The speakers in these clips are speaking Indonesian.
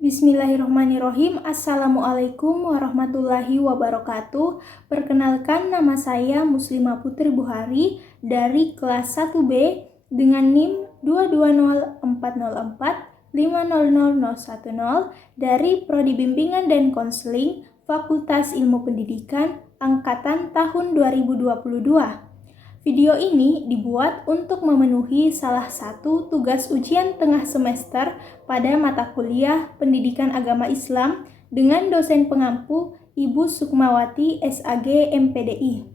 Bismillahirrahmanirrahim. Assalamualaikum warahmatullahi wabarakatuh. Perkenalkan, nama saya Muslimah Putri Buhari dari kelas 1B dengan NIM 22040450010 dari Prodi Bimbingan dan Konseling Fakultas Ilmu Pendidikan angkatan tahun 2022. Video ini dibuat untuk memenuhi salah satu tugas ujian tengah semester pada mata kuliah Pendidikan Agama Islam dengan dosen pengampu Ibu Sukmawati SAG MPDI.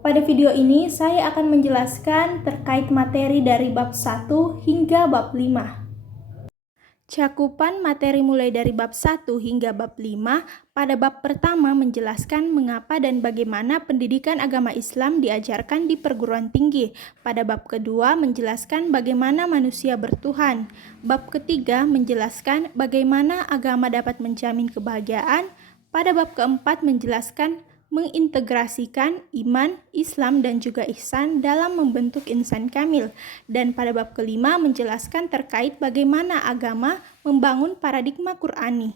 Pada video ini saya akan menjelaskan terkait materi dari bab 1 hingga bab 5. Cakupan materi mulai dari bab 1 hingga bab 5 pada bab pertama menjelaskan mengapa dan bagaimana pendidikan agama Islam diajarkan di perguruan tinggi. Pada bab kedua menjelaskan bagaimana manusia bertuhan. Bab ketiga menjelaskan bagaimana agama dapat menjamin kebahagiaan. Pada bab keempat menjelaskan mengintegrasikan iman, Islam, dan juga ihsan dalam membentuk insan kamil. Dan pada bab kelima menjelaskan terkait bagaimana agama membangun paradigma Qur'ani.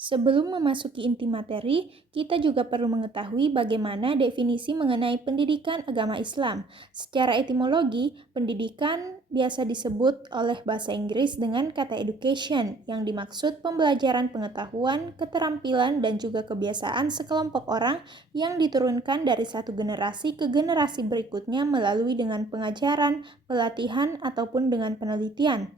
Sebelum memasuki inti materi, kita juga perlu mengetahui bagaimana definisi mengenai pendidikan agama Islam. Secara etimologi, pendidikan biasa disebut oleh bahasa Inggris dengan kata education, yang dimaksud pembelajaran pengetahuan, keterampilan, dan juga kebiasaan sekelompok orang yang diturunkan dari satu generasi ke generasi berikutnya melalui dengan pengajaran, pelatihan, ataupun dengan penelitian.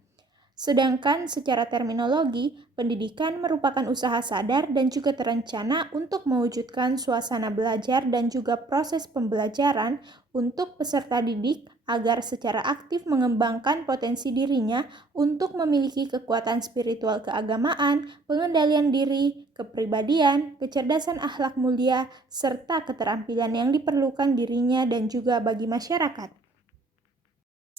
Sedangkan secara terminologi, pendidikan merupakan usaha sadar dan juga terencana untuk mewujudkan suasana belajar dan juga proses pembelajaran untuk peserta didik agar secara aktif mengembangkan potensi dirinya untuk memiliki kekuatan spiritual keagamaan, pengendalian diri, kepribadian, kecerdasan akhlak mulia, serta keterampilan yang diperlukan dirinya dan juga bagi masyarakat.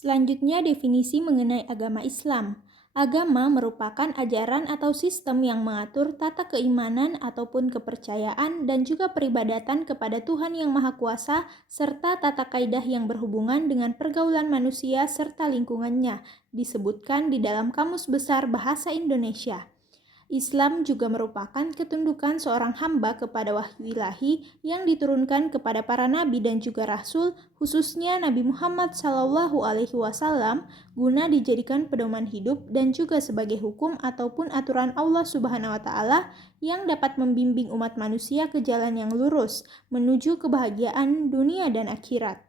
Selanjutnya, definisi mengenai agama Islam. Agama merupakan ajaran atau sistem yang mengatur tata keimanan ataupun kepercayaan dan juga peribadatan kepada Tuhan Yang Maha Kuasa serta tata kaidah yang berhubungan dengan pergaulan manusia serta lingkungannya, disebutkan di dalam Kamus Besar Bahasa Indonesia. Islam juga merupakan ketundukan seorang hamba kepada wahyu ilahi yang diturunkan kepada para nabi dan juga rasul, khususnya Nabi Muhammad SAW, guna dijadikan pedoman hidup dan juga sebagai hukum ataupun aturan Allah Subhanahu wa Ta'ala yang dapat membimbing umat manusia ke jalan yang lurus menuju kebahagiaan dunia dan akhirat.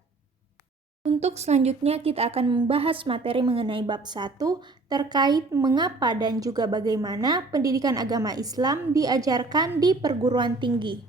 Untuk selanjutnya kita akan membahas materi mengenai bab 1 terkait mengapa dan juga bagaimana pendidikan agama Islam diajarkan di perguruan tinggi.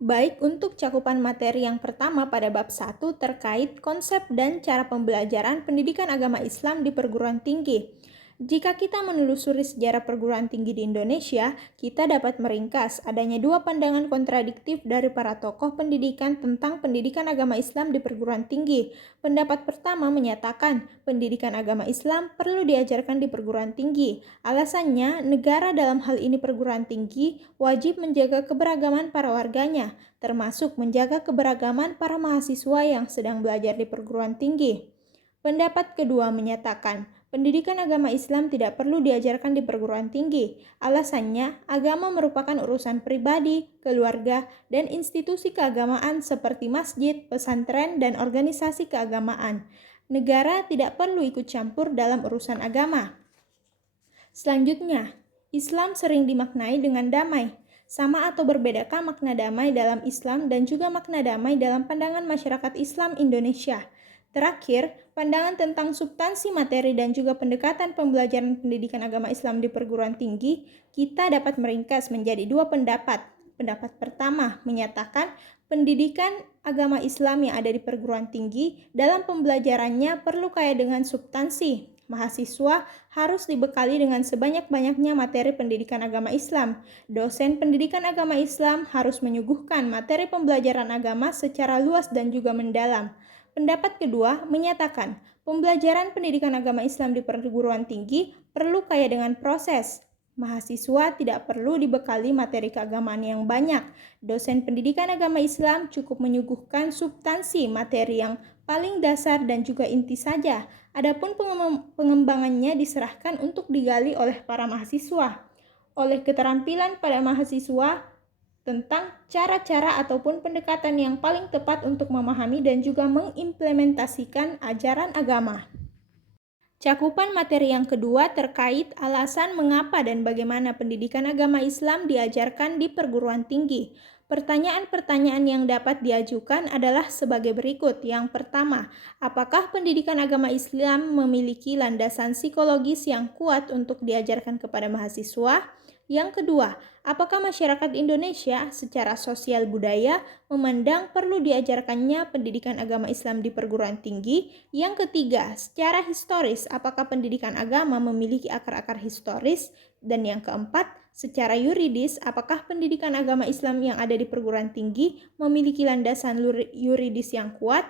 Baik, untuk cakupan materi yang pertama pada bab 1 terkait konsep dan cara pembelajaran pendidikan agama Islam di perguruan tinggi. Jika kita menelusuri sejarah perguruan tinggi di Indonesia, kita dapat meringkas adanya dua pandangan kontradiktif dari para tokoh pendidikan tentang pendidikan agama Islam di perguruan tinggi. Pendapat pertama menyatakan pendidikan agama Islam perlu diajarkan di perguruan tinggi. Alasannya, negara dalam hal ini perguruan tinggi wajib menjaga keberagaman para warganya, termasuk menjaga keberagaman para mahasiswa yang sedang belajar di perguruan tinggi. Pendapat kedua menyatakan, pendidikan agama Islam tidak perlu diajarkan di perguruan tinggi. Alasannya, agama merupakan urusan pribadi, keluarga, dan institusi keagamaan seperti masjid, pesantren, dan organisasi keagamaan. Negara tidak perlu ikut campur dalam urusan agama. Selanjutnya, Islam sering dimaknai dengan damai. Sama atau berbedakah makna damai dalam Islam dan juga makna damai dalam pandangan masyarakat Islam Indonesia? Terakhir, pandangan tentang substansi materi dan juga pendekatan pembelajaran pendidikan agama Islam di perguruan tinggi, kita dapat meringkas menjadi dua pendapat. Pendapat pertama menyatakan pendidikan agama Islam yang ada di perguruan tinggi dalam pembelajarannya perlu kaya dengan substansi. Mahasiswa harus dibekali dengan sebanyak-banyaknya materi pendidikan agama Islam. Dosen pendidikan agama Islam harus menyuguhkan materi pembelajaran agama secara luas dan juga mendalam. Pendapat kedua menyatakan pembelajaran pendidikan agama Islam di perguruan tinggi perlu kaya dengan proses. Mahasiswa tidak perlu dibekali materi keagamaan yang banyak. Dosen pendidikan agama Islam cukup menyuguhkan substansi materi yang paling dasar dan juga inti saja. Adapun pengembangannya diserahkan untuk digali oleh para mahasiswa. Oleh keterampilan pada mahasiswa tentang cara-cara ataupun pendekatan yang paling tepat untuk memahami dan juga mengimplementasikan ajaran agama. Cakupan materi yang kedua terkait alasan mengapa dan bagaimana pendidikan agama Islam diajarkan di perguruan tinggi. Pertanyaan-pertanyaan yang dapat diajukan adalah sebagai berikut. Yang pertama, apakah pendidikan agama Islam memiliki landasan psikologis yang kuat untuk diajarkan kepada mahasiswa? Yang kedua, apakah masyarakat Indonesia secara sosial budaya memandang perlu diajarkannya pendidikan agama Islam di perguruan tinggi? Yang ketiga, secara historis, apakah pendidikan agama memiliki akar-akar historis? Dan yang keempat, secara yuridis, apakah pendidikan agama Islam yang ada di perguruan tinggi memiliki landasan yuridis yang kuat?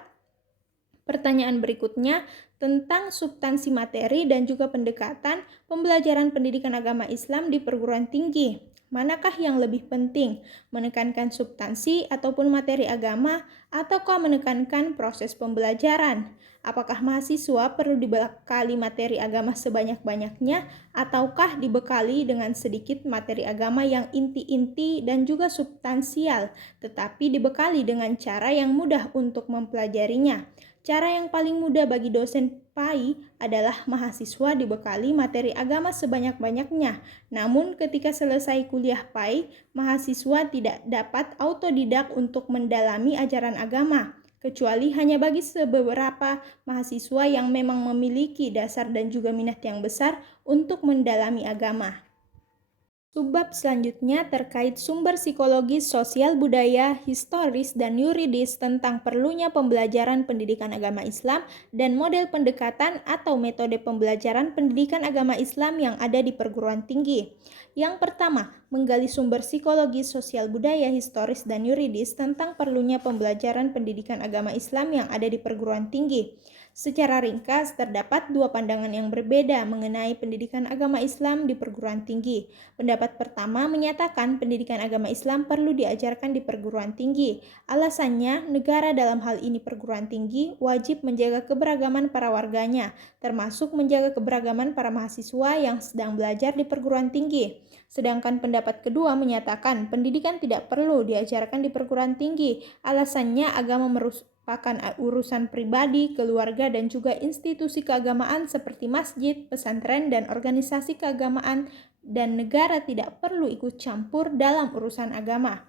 Pertanyaan berikutnya tentang substansi materi dan juga pendekatan pembelajaran pendidikan agama Islam di perguruan tinggi. Manakah yang lebih penting, menekankan substansi ataupun materi agama, ataukah menekankan proses pembelajaran? Apakah mahasiswa perlu dibekali materi agama sebanyak-banyaknya, ataukah dibekali dengan sedikit materi agama yang inti-inti dan juga substansial, tetapi dibekali dengan cara yang mudah untuk mempelajarinya? Cara yang paling mudah bagi dosen PAI adalah mahasiswa dibekali materi agama sebanyak-banyaknya. Namun ketika selesai kuliah PAI, mahasiswa tidak dapat autodidak untuk mendalami ajaran agama, kecuali hanya bagi beberapa mahasiswa yang memang memiliki dasar dan juga minat yang besar untuk mendalami agama. Subbab selanjutnya terkait sumber psikologis, sosial budaya, historis, dan yuridis tentang perlunya pembelajaran pendidikan agama Islam dan model pendekatan atau metode pembelajaran pendidikan agama Islam yang ada di perguruan tinggi. Yang pertama, menggali sumber psikologis, sosial budaya, historis, dan yuridis tentang perlunya pembelajaran pendidikan agama Islam yang ada di perguruan tinggi. Secara ringkas, terdapat dua pandangan yang berbeda mengenai pendidikan agama Islam di perguruan tinggi. Pendapat pertama menyatakan pendidikan agama Islam perlu diajarkan di perguruan tinggi. Alasannya, negara dalam hal ini perguruan tinggi wajib menjaga keberagaman para warganya, termasuk menjaga keberagaman para mahasiswa yang sedang belajar di perguruan tinggi. Sedangkan pendapat kedua menyatakan pendidikan tidak perlu diajarkan di perguruan tinggi. Alasannya, agama merupakan urusan pribadi, keluarga, dan juga institusi keagamaan seperti masjid, pesantren, dan organisasi keagamaan, dan negara tidak perlu ikut campur dalam urusan agama.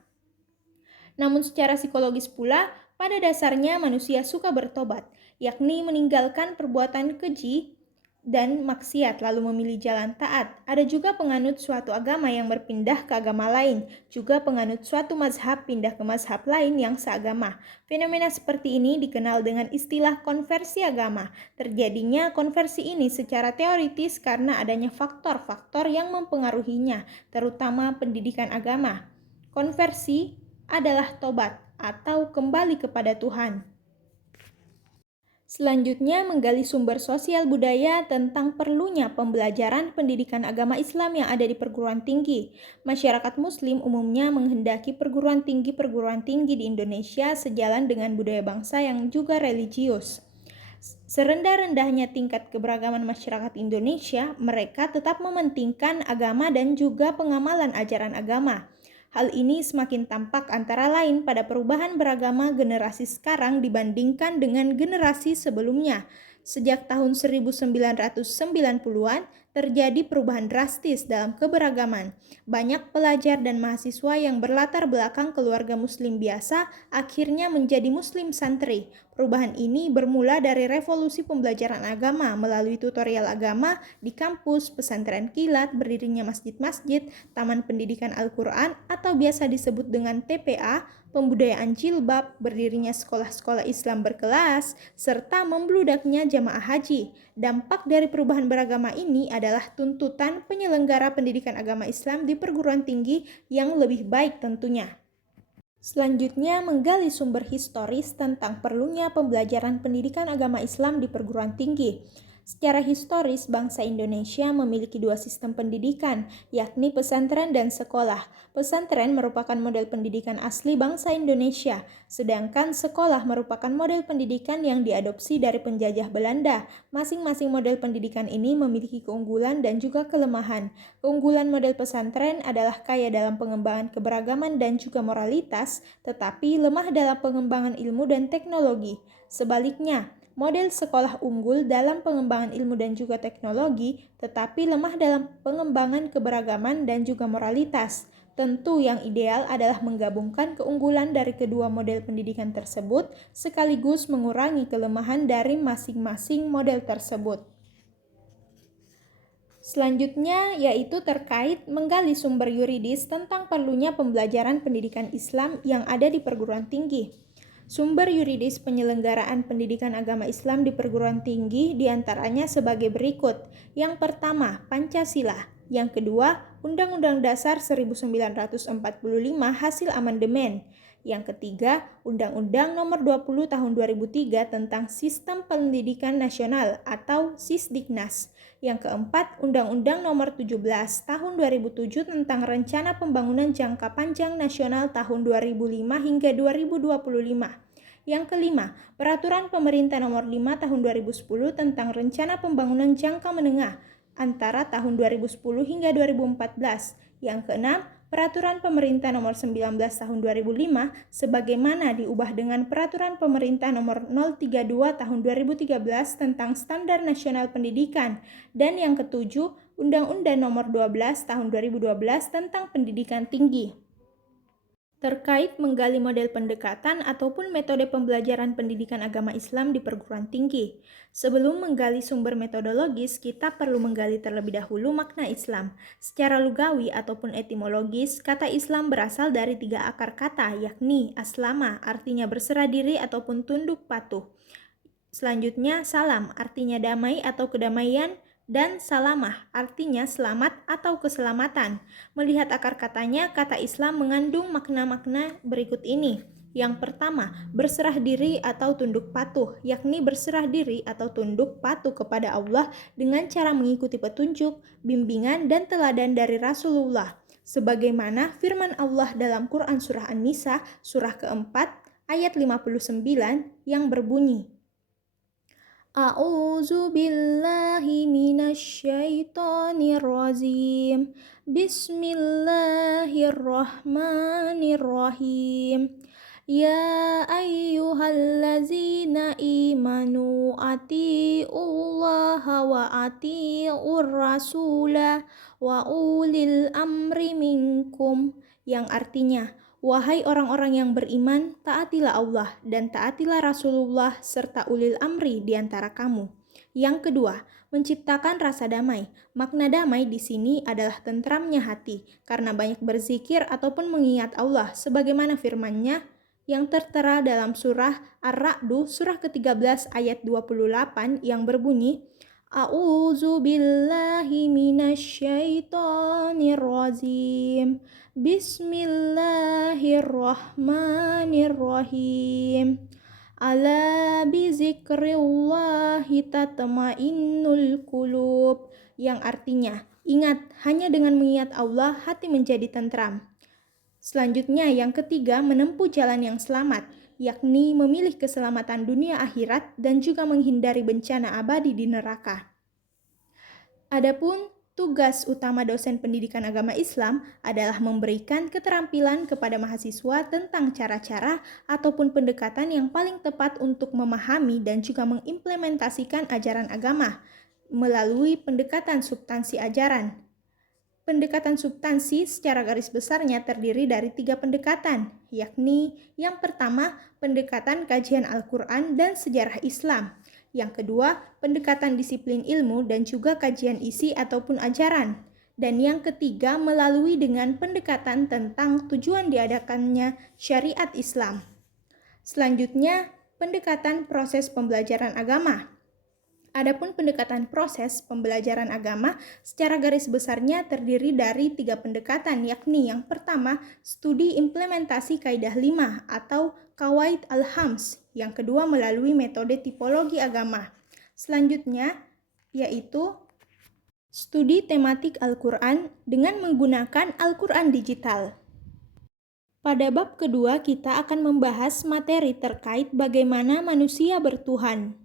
Namun secara psikologis pula, pada dasarnya manusia suka bertobat, yakni meninggalkan perbuatan keji dan maksiat lalu memilih jalan taat. Ada juga penganut suatu agama yang berpindah ke agama lain, juga penganut suatu mazhab pindah ke mazhab lain yang seagama. Fenomena seperti ini dikenal dengan istilah konversi agama. Terjadinya konversi ini secara teoritis karena adanya faktor-faktor yang mempengaruhinya, terutama pendidikan agama. Konversi adalah tobat atau kembali kepada Tuhan. Selanjutnya, menggali sumber sosial budaya tentang perlunya pembelajaran pendidikan agama Islam yang ada di perguruan tinggi. Masyarakat Muslim umumnya menghendaki perguruan tinggi di Indonesia sejalan dengan budaya bangsa yang juga religius. Serendah-rendahnya tingkat keberagaman masyarakat Indonesia, mereka tetap mementingkan agama dan juga pengamalan ajaran agama. Hal ini semakin tampak antara lain pada perubahan beragama generasi sekarang dibandingkan dengan generasi sebelumnya. Sejak tahun 1990-an, terjadi perubahan drastis dalam keberagaman. Banyak pelajar dan mahasiswa yang berlatar belakang keluarga muslim biasa akhirnya menjadi muslim santri. Perubahan ini bermula dari revolusi pembelajaran agama melalui tutorial agama di kampus, pesantren kilat, berdirinya masjid-masjid, taman pendidikan Al-Quran atau biasa disebut dengan TPA, pembudayaan jilbab, berdirinya sekolah-sekolah Islam berkelas, serta membludaknya jamaah haji. Dampak dari perubahan beragama ini adalah tuntutan penyelenggara pendidikan agama Islam di perguruan tinggi yang lebih baik tentunya. Selanjutnya, menggali sumber historis tentang perlunya pembelajaran pendidikan agama Islam di perguruan tinggi. Secara historis, bangsa Indonesia memiliki dua sistem pendidikan, yakni pesantren dan sekolah. Pesantren merupakan model pendidikan asli bangsa Indonesia, sedangkan sekolah merupakan model pendidikan yang diadopsi dari penjajah Belanda. Masing-masing model pendidikan ini memiliki keunggulan dan juga kelemahan. Keunggulan model pesantren adalah kaya dalam pengembangan keberagaman dan juga moralitas, tetapi lemah dalam pengembangan ilmu dan teknologi. Sebaliknya, model sekolah unggul dalam pengembangan ilmu dan juga teknologi, tetapi lemah dalam pengembangan keberagaman dan juga moralitas. Tentu yang ideal adalah menggabungkan keunggulan dari kedua model pendidikan tersebut, sekaligus mengurangi kelemahan dari masing-masing model tersebut. Selanjutnya yaitu terkait menggali sumber yuridis tentang perlunya pembelajaran pendidikan Islam yang ada di perguruan tinggi. Sumber yuridis penyelenggaraan pendidikan agama Islam di perguruan tinggi diantaranya sebagai berikut. Yang pertama, Pancasila. Yang kedua, Undang-Undang Dasar 1945 hasil amandemen. Yang ketiga, Undang-Undang Nomor 20 Tahun 2003 tentang Sistem Pendidikan Nasional atau Sisdiknas. Yang keempat, Undang-Undang Nomor 17 Tahun 2007 tentang Rencana Pembangunan Jangka Panjang Nasional tahun 2005 hingga 2025. Yang kelima, Peraturan Pemerintah Nomor 5 Tahun 2010 tentang Rencana Pembangunan Jangka Menengah antara tahun 2010 hingga 2014. Yang keenam, Peraturan Pemerintah Nomor 19 Tahun 2005 sebagaimana diubah dengan Peraturan Pemerintah Nomor 032 Tahun 2013 tentang Standar Nasional Pendidikan. Dan yang ketujuh, Undang-Undang Nomor 12 Tahun 2012 tentang Pendidikan Tinggi. Terkait menggali model pendekatan ataupun metode pembelajaran pendidikan agama Islam di perguruan tinggi. Sebelum menggali sumber metodologis, kita perlu menggali terlebih dahulu makna Islam. Secara lugawi ataupun etimologis, kata Islam berasal dari 3 akar kata, yakni aslama, artinya berserah diri ataupun tunduk patuh. Selanjutnya, salam, artinya damai atau kedamaian, dan salamah, artinya selamat atau keselamatan. Melihat akar katanya, kata Islam mengandung makna-makna berikut ini. Yang pertama, berserah diri atau tunduk patuh, yakni berserah diri atau tunduk patuh kepada Allah dengan cara mengikuti petunjuk, bimbingan, dan teladan dari Rasulullah. Sebagaimana firman Allah dalam Quran Surah An-Nisa, surah keempat, ayat 59 yang berbunyi, A'udzu billahi minasyaitonir rajim. Bismillahirrahmanirrahim. Ya ayyuhallazina amanu atiullaha wa atiur rasula wa ulil amri minkum, yang artinya, wahai orang-orang yang beriman, taatilah Allah dan taatilah Rasulullah serta ulil amri di antara kamu. Yang kedua, menciptakan rasa damai. Makna damai di sini adalah tentramnya hati, karena banyak berzikir ataupun mengingat Allah, sebagaimana firman-Nya yang tertera dalam surah Ar-Ra'd, surah ke-13 ayat 28 yang berbunyi, A'udzu billahi minasyaitonir rajim. Bismillahirrahmanirrahim. Ala bizikrillahi tatma'innul qulub, yang artinya, ingat, hanya dengan mengingat Allah hati menjadi tentram. Selanjutnya, yang ketiga, menempuh jalan yang selamat, yakni memilih keselamatan dunia akhirat dan juga menghindari bencana abadi di neraka. Adapun tugas utama dosen pendidikan agama Islam adalah memberikan keterampilan kepada mahasiswa tentang cara-cara ataupun pendekatan yang paling tepat untuk memahami dan juga mengimplementasikan ajaran agama melalui pendekatan substansi ajaran. Pendekatan substansi secara garis besarnya terdiri dari 3 pendekatan, yakni yang pertama, pendekatan kajian Al-Quran dan sejarah Islam. Yang kedua, pendekatan disiplin ilmu dan juga kajian isi ataupun ajaran. Dan yang ketiga, melalui dengan pendekatan tentang tujuan diadakannya syariat Islam. Selanjutnya, pendekatan proses pembelajaran agama. Adapun pendekatan proses pembelajaran agama secara garis besarnya terdiri dari 3 pendekatan, yakni yang pertama, studi implementasi kaidah 5 atau Qawaid al-Hams. Yang kedua, melalui metode tipologi agama. Selanjutnya, yaitu studi tematik Al-Quran dengan menggunakan Al-Quran digital. Pada bab kedua, kita akan membahas materi terkait bagaimana manusia bertuhan.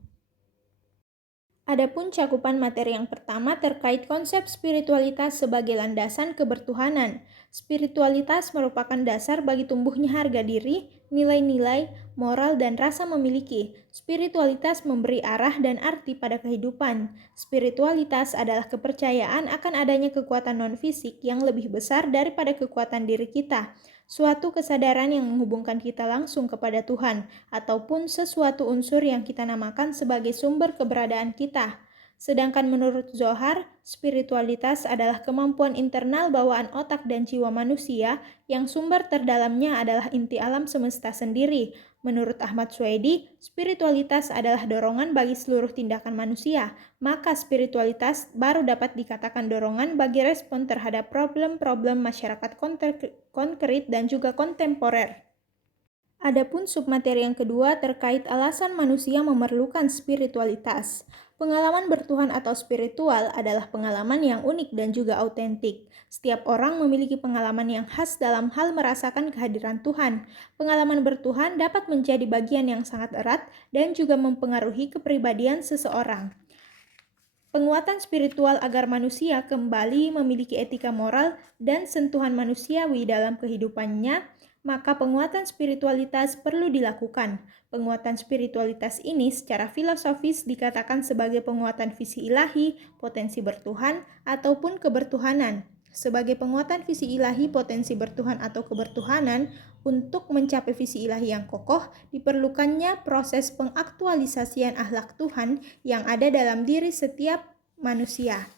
Adapun cakupan materi yang pertama terkait konsep spiritualitas sebagai landasan kebertuhanan. Spiritualitas merupakan dasar bagi tumbuhnya harga diri, nilai-nilai, moral, dan rasa memiliki. Spiritualitas memberi arah dan arti pada kehidupan. Spiritualitas adalah kepercayaan akan adanya kekuatan non-fisik yang lebih besar daripada kekuatan diri kita. Suatu kesadaran yang menghubungkan kita langsung kepada Tuhan, ataupun sesuatu unsur yang kita namakan sebagai sumber keberadaan kita. Sedangkan menurut Zohar, spiritualitas adalah kemampuan internal bawaan otak dan jiwa manusia yang sumber terdalamnya adalah inti alam semesta sendiri. Menurut Ahmad Swaidi, spiritualitas adalah dorongan bagi seluruh tindakan manusia. Maka spiritualitas baru dapat dikatakan dorongan bagi respon terhadap problem-problem masyarakat konkret dan juga kontemporer. Adapun submateri yang kedua terkait alasan manusia memerlukan spiritualitas. Pengalaman bertuhan atau spiritual adalah pengalaman yang unik dan juga autentik. Setiap orang memiliki pengalaman yang khas dalam hal merasakan kehadiran Tuhan. Pengalaman bertuhan dapat menjadi bagian yang sangat erat dan juga mempengaruhi kepribadian seseorang. Penguatan spiritual agar manusia kembali memiliki etika moral dan sentuhan manusiawi dalam kehidupannya, maka penguatan spiritualitas perlu dilakukan. Penguatan spiritualitas ini secara filosofis dikatakan sebagai penguatan visi ilahi, potensi bertuhan, ataupun kebertuhanan. Sebagai penguatan visi ilahi, potensi bertuhan atau kebertuhanan, untuk mencapai visi ilahi yang kokoh, diperlukannya proses pengaktualisasian akhlak Tuhan yang ada dalam diri setiap manusia.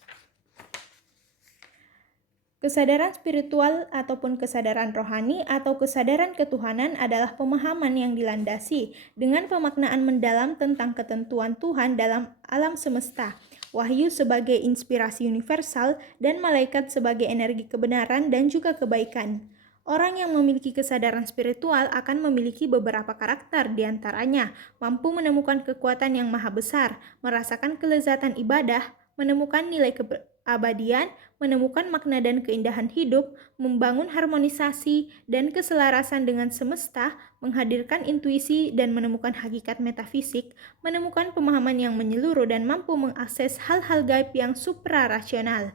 Kesadaran spiritual ataupun kesadaran rohani atau kesadaran ketuhanan adalah pemahaman yang dilandasi dengan pemaknaan mendalam tentang ketentuan Tuhan dalam alam semesta, wahyu sebagai inspirasi universal, dan malaikat sebagai energi kebenaran dan juga kebaikan. Orang yang memiliki kesadaran spiritual akan memiliki beberapa karakter diantaranya, mampu menemukan kekuatan yang maha besar, merasakan kelezatan ibadah, menemukan nilai keabadian, menemukan makna dan keindahan hidup, membangun harmonisasi dan keselarasan dengan semesta, menghadirkan intuisi dan menemukan hakikat metafisik, menemukan pemahaman yang menyeluruh dan mampu mengakses hal-hal gaib yang suprarasional.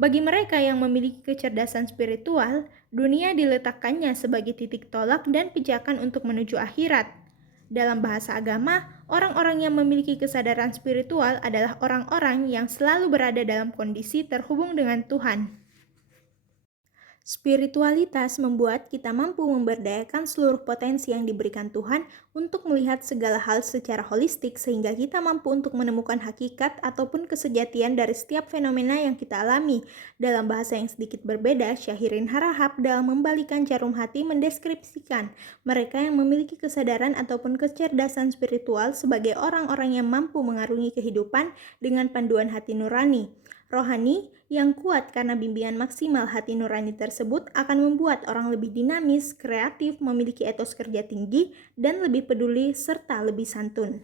Bagi mereka yang memiliki kecerdasan spiritual, dunia diletakkannya sebagai titik tolak dan pijakan untuk menuju akhirat. Dalam bahasa agama, orang-orang yang memiliki kesadaran spiritual adalah orang-orang yang selalu berada dalam kondisi terhubung dengan Tuhan. Spiritualitas membuat kita mampu memberdayakan seluruh potensi yang diberikan Tuhan untuk melihat segala hal secara holistik sehingga kita mampu untuk menemukan hakikat ataupun kesejatian dari setiap fenomena yang kita alami. Dalam bahasa yang sedikit berbeda, Syahirin Harahap dalam Membalikan Jarum Hati mendeskripsikan mereka yang memiliki kesadaran ataupun kecerdasan spiritual sebagai orang-orang yang mampu mengarungi kehidupan dengan panduan hati nurani. Rohani yang kuat karena bimbingan maksimal hati nurani tersebut akan membuat orang lebih dinamis, kreatif, memiliki etos kerja tinggi, dan lebih peduli serta lebih santun.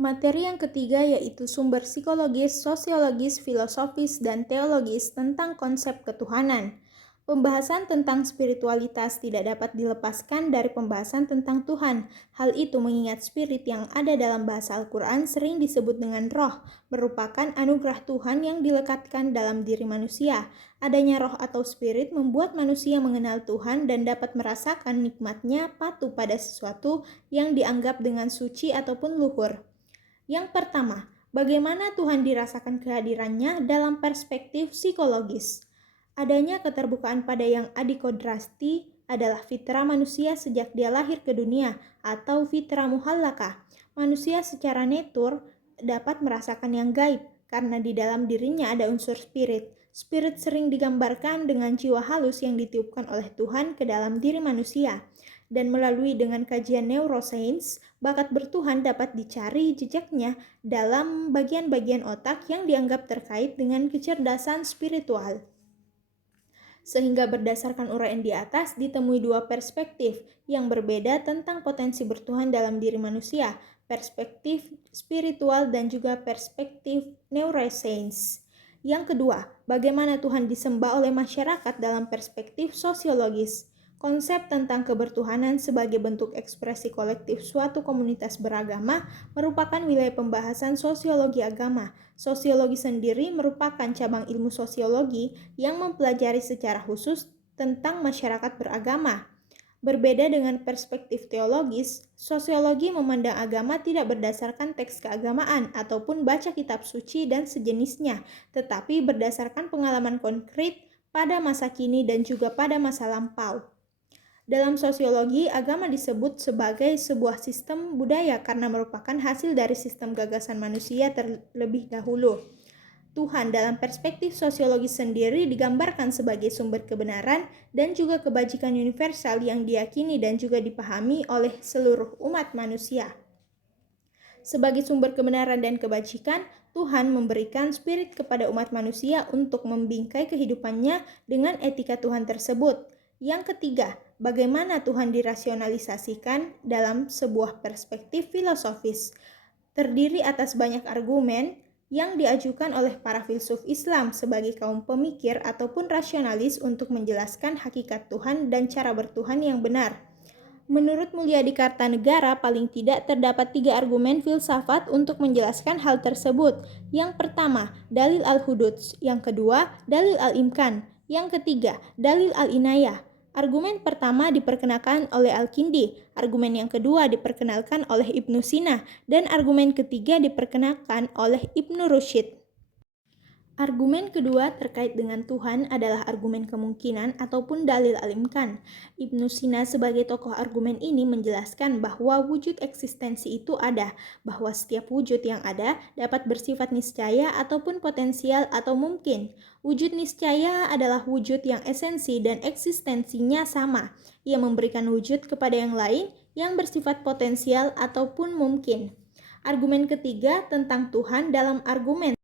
Materi yang ketiga yaitu sumber psikologis, sosiologis, filosofis, dan teologis tentang konsep ketuhanan. Pembahasan tentang spiritualitas tidak dapat dilepaskan dari pembahasan tentang Tuhan. Hal itu mengingat spirit yang ada dalam bahasa Al-Quran sering disebut dengan roh, merupakan anugerah Tuhan yang dilekatkan dalam diri manusia. Adanya roh atau spirit membuat manusia mengenal Tuhan dan dapat merasakan nikmatnya patuh pada sesuatu yang dianggap dengan suci ataupun luhur. Yang pertama, bagaimana Tuhan dirasakan kehadirannya dalam perspektif psikologis. Adanya keterbukaan pada yang adikodrasti adalah fitrah manusia sejak dia lahir ke dunia atau fitrah muhallakah. Manusia secara natur dapat merasakan yang gaib karena di dalam dirinya ada unsur spirit. Spirit sering digambarkan dengan jiwa halus yang ditiupkan oleh Tuhan ke dalam diri manusia. Dan melalui dengan kajian neurosains, bakat bertuhan dapat dicari jejaknya dalam bagian-bagian otak yang dianggap terkait dengan kecerdasan spiritual. Sehingga berdasarkan uraian di atas ditemui dua perspektif yang berbeda tentang potensi bertuhan dalam diri manusia. perspektif spiritual, dan juga perspektif neuroscience. Yang kedua, bagaimana Tuhan disembah oleh masyarakat dalam perspektif sosiologis. Konsep tentang kebertuhanan sebagai bentuk ekspresi kolektif suatu komunitas beragama merupakan wilayah pembahasan sosiologi agama. Sosiologi sendiri merupakan cabang ilmu sosiologi yang mempelajari secara khusus tentang masyarakat beragama. Berbeda dengan perspektif teologis, sosiologi memandang agama tidak berdasarkan teks keagamaan ataupun baca kitab suci dan sejenisnya, tetapi berdasarkan pengalaman konkret pada masa kini dan juga pada masa lampau. Dalam sosiologi, agama disebut sebagai sebuah sistem budaya karena merupakan hasil dari sistem gagasan manusia terlebih dahulu. Tuhan dalam perspektif sosiologi sendiri digambarkan sebagai sumber kebenaran dan juga kebajikan universal yang diyakini dan juga dipahami oleh seluruh umat manusia. Sebagai sumber kebenaran dan kebajikan, Tuhan memberikan spirit kepada umat manusia untuk membingkai kehidupannya dengan etika Tuhan tersebut. Yang ketiga, bagaimana Tuhan dirasionalisasikan dalam sebuah perspektif filosofis. Terdiri atas banyak argumen yang diajukan oleh para filsuf Islam sebagai kaum pemikir ataupun rasionalis untuk menjelaskan hakikat Tuhan dan cara bertuhan yang benar. Menurut Mulyadi Kartanegara, paling tidak terdapat 3 argumen filsafat untuk menjelaskan hal tersebut. Yang pertama, dalil al-hududs. Yang kedua, dalil al-imkan. Yang ketiga, dalil al-inayah. Argumen pertama diperkenalkan oleh Al-Kindi, argumen yang kedua diperkenalkan oleh Ibnu Sina, dan argumen ketiga diperkenalkan oleh Ibnu Rushd. Argumen kedua terkait dengan Tuhan adalah argumen kemungkinan ataupun dalil al-imkan. Ibnu Sina sebagai tokoh argumen ini menjelaskan bahwa wujud eksistensi itu ada, bahwa setiap wujud yang ada dapat bersifat niscaya ataupun potensial atau mungkin. Wujud niscaya adalah wujud yang esensi dan eksistensinya sama. Ia memberikan wujud kepada yang lain yang bersifat potensial ataupun mungkin. Argumen ketiga tentang Tuhan dalam argumen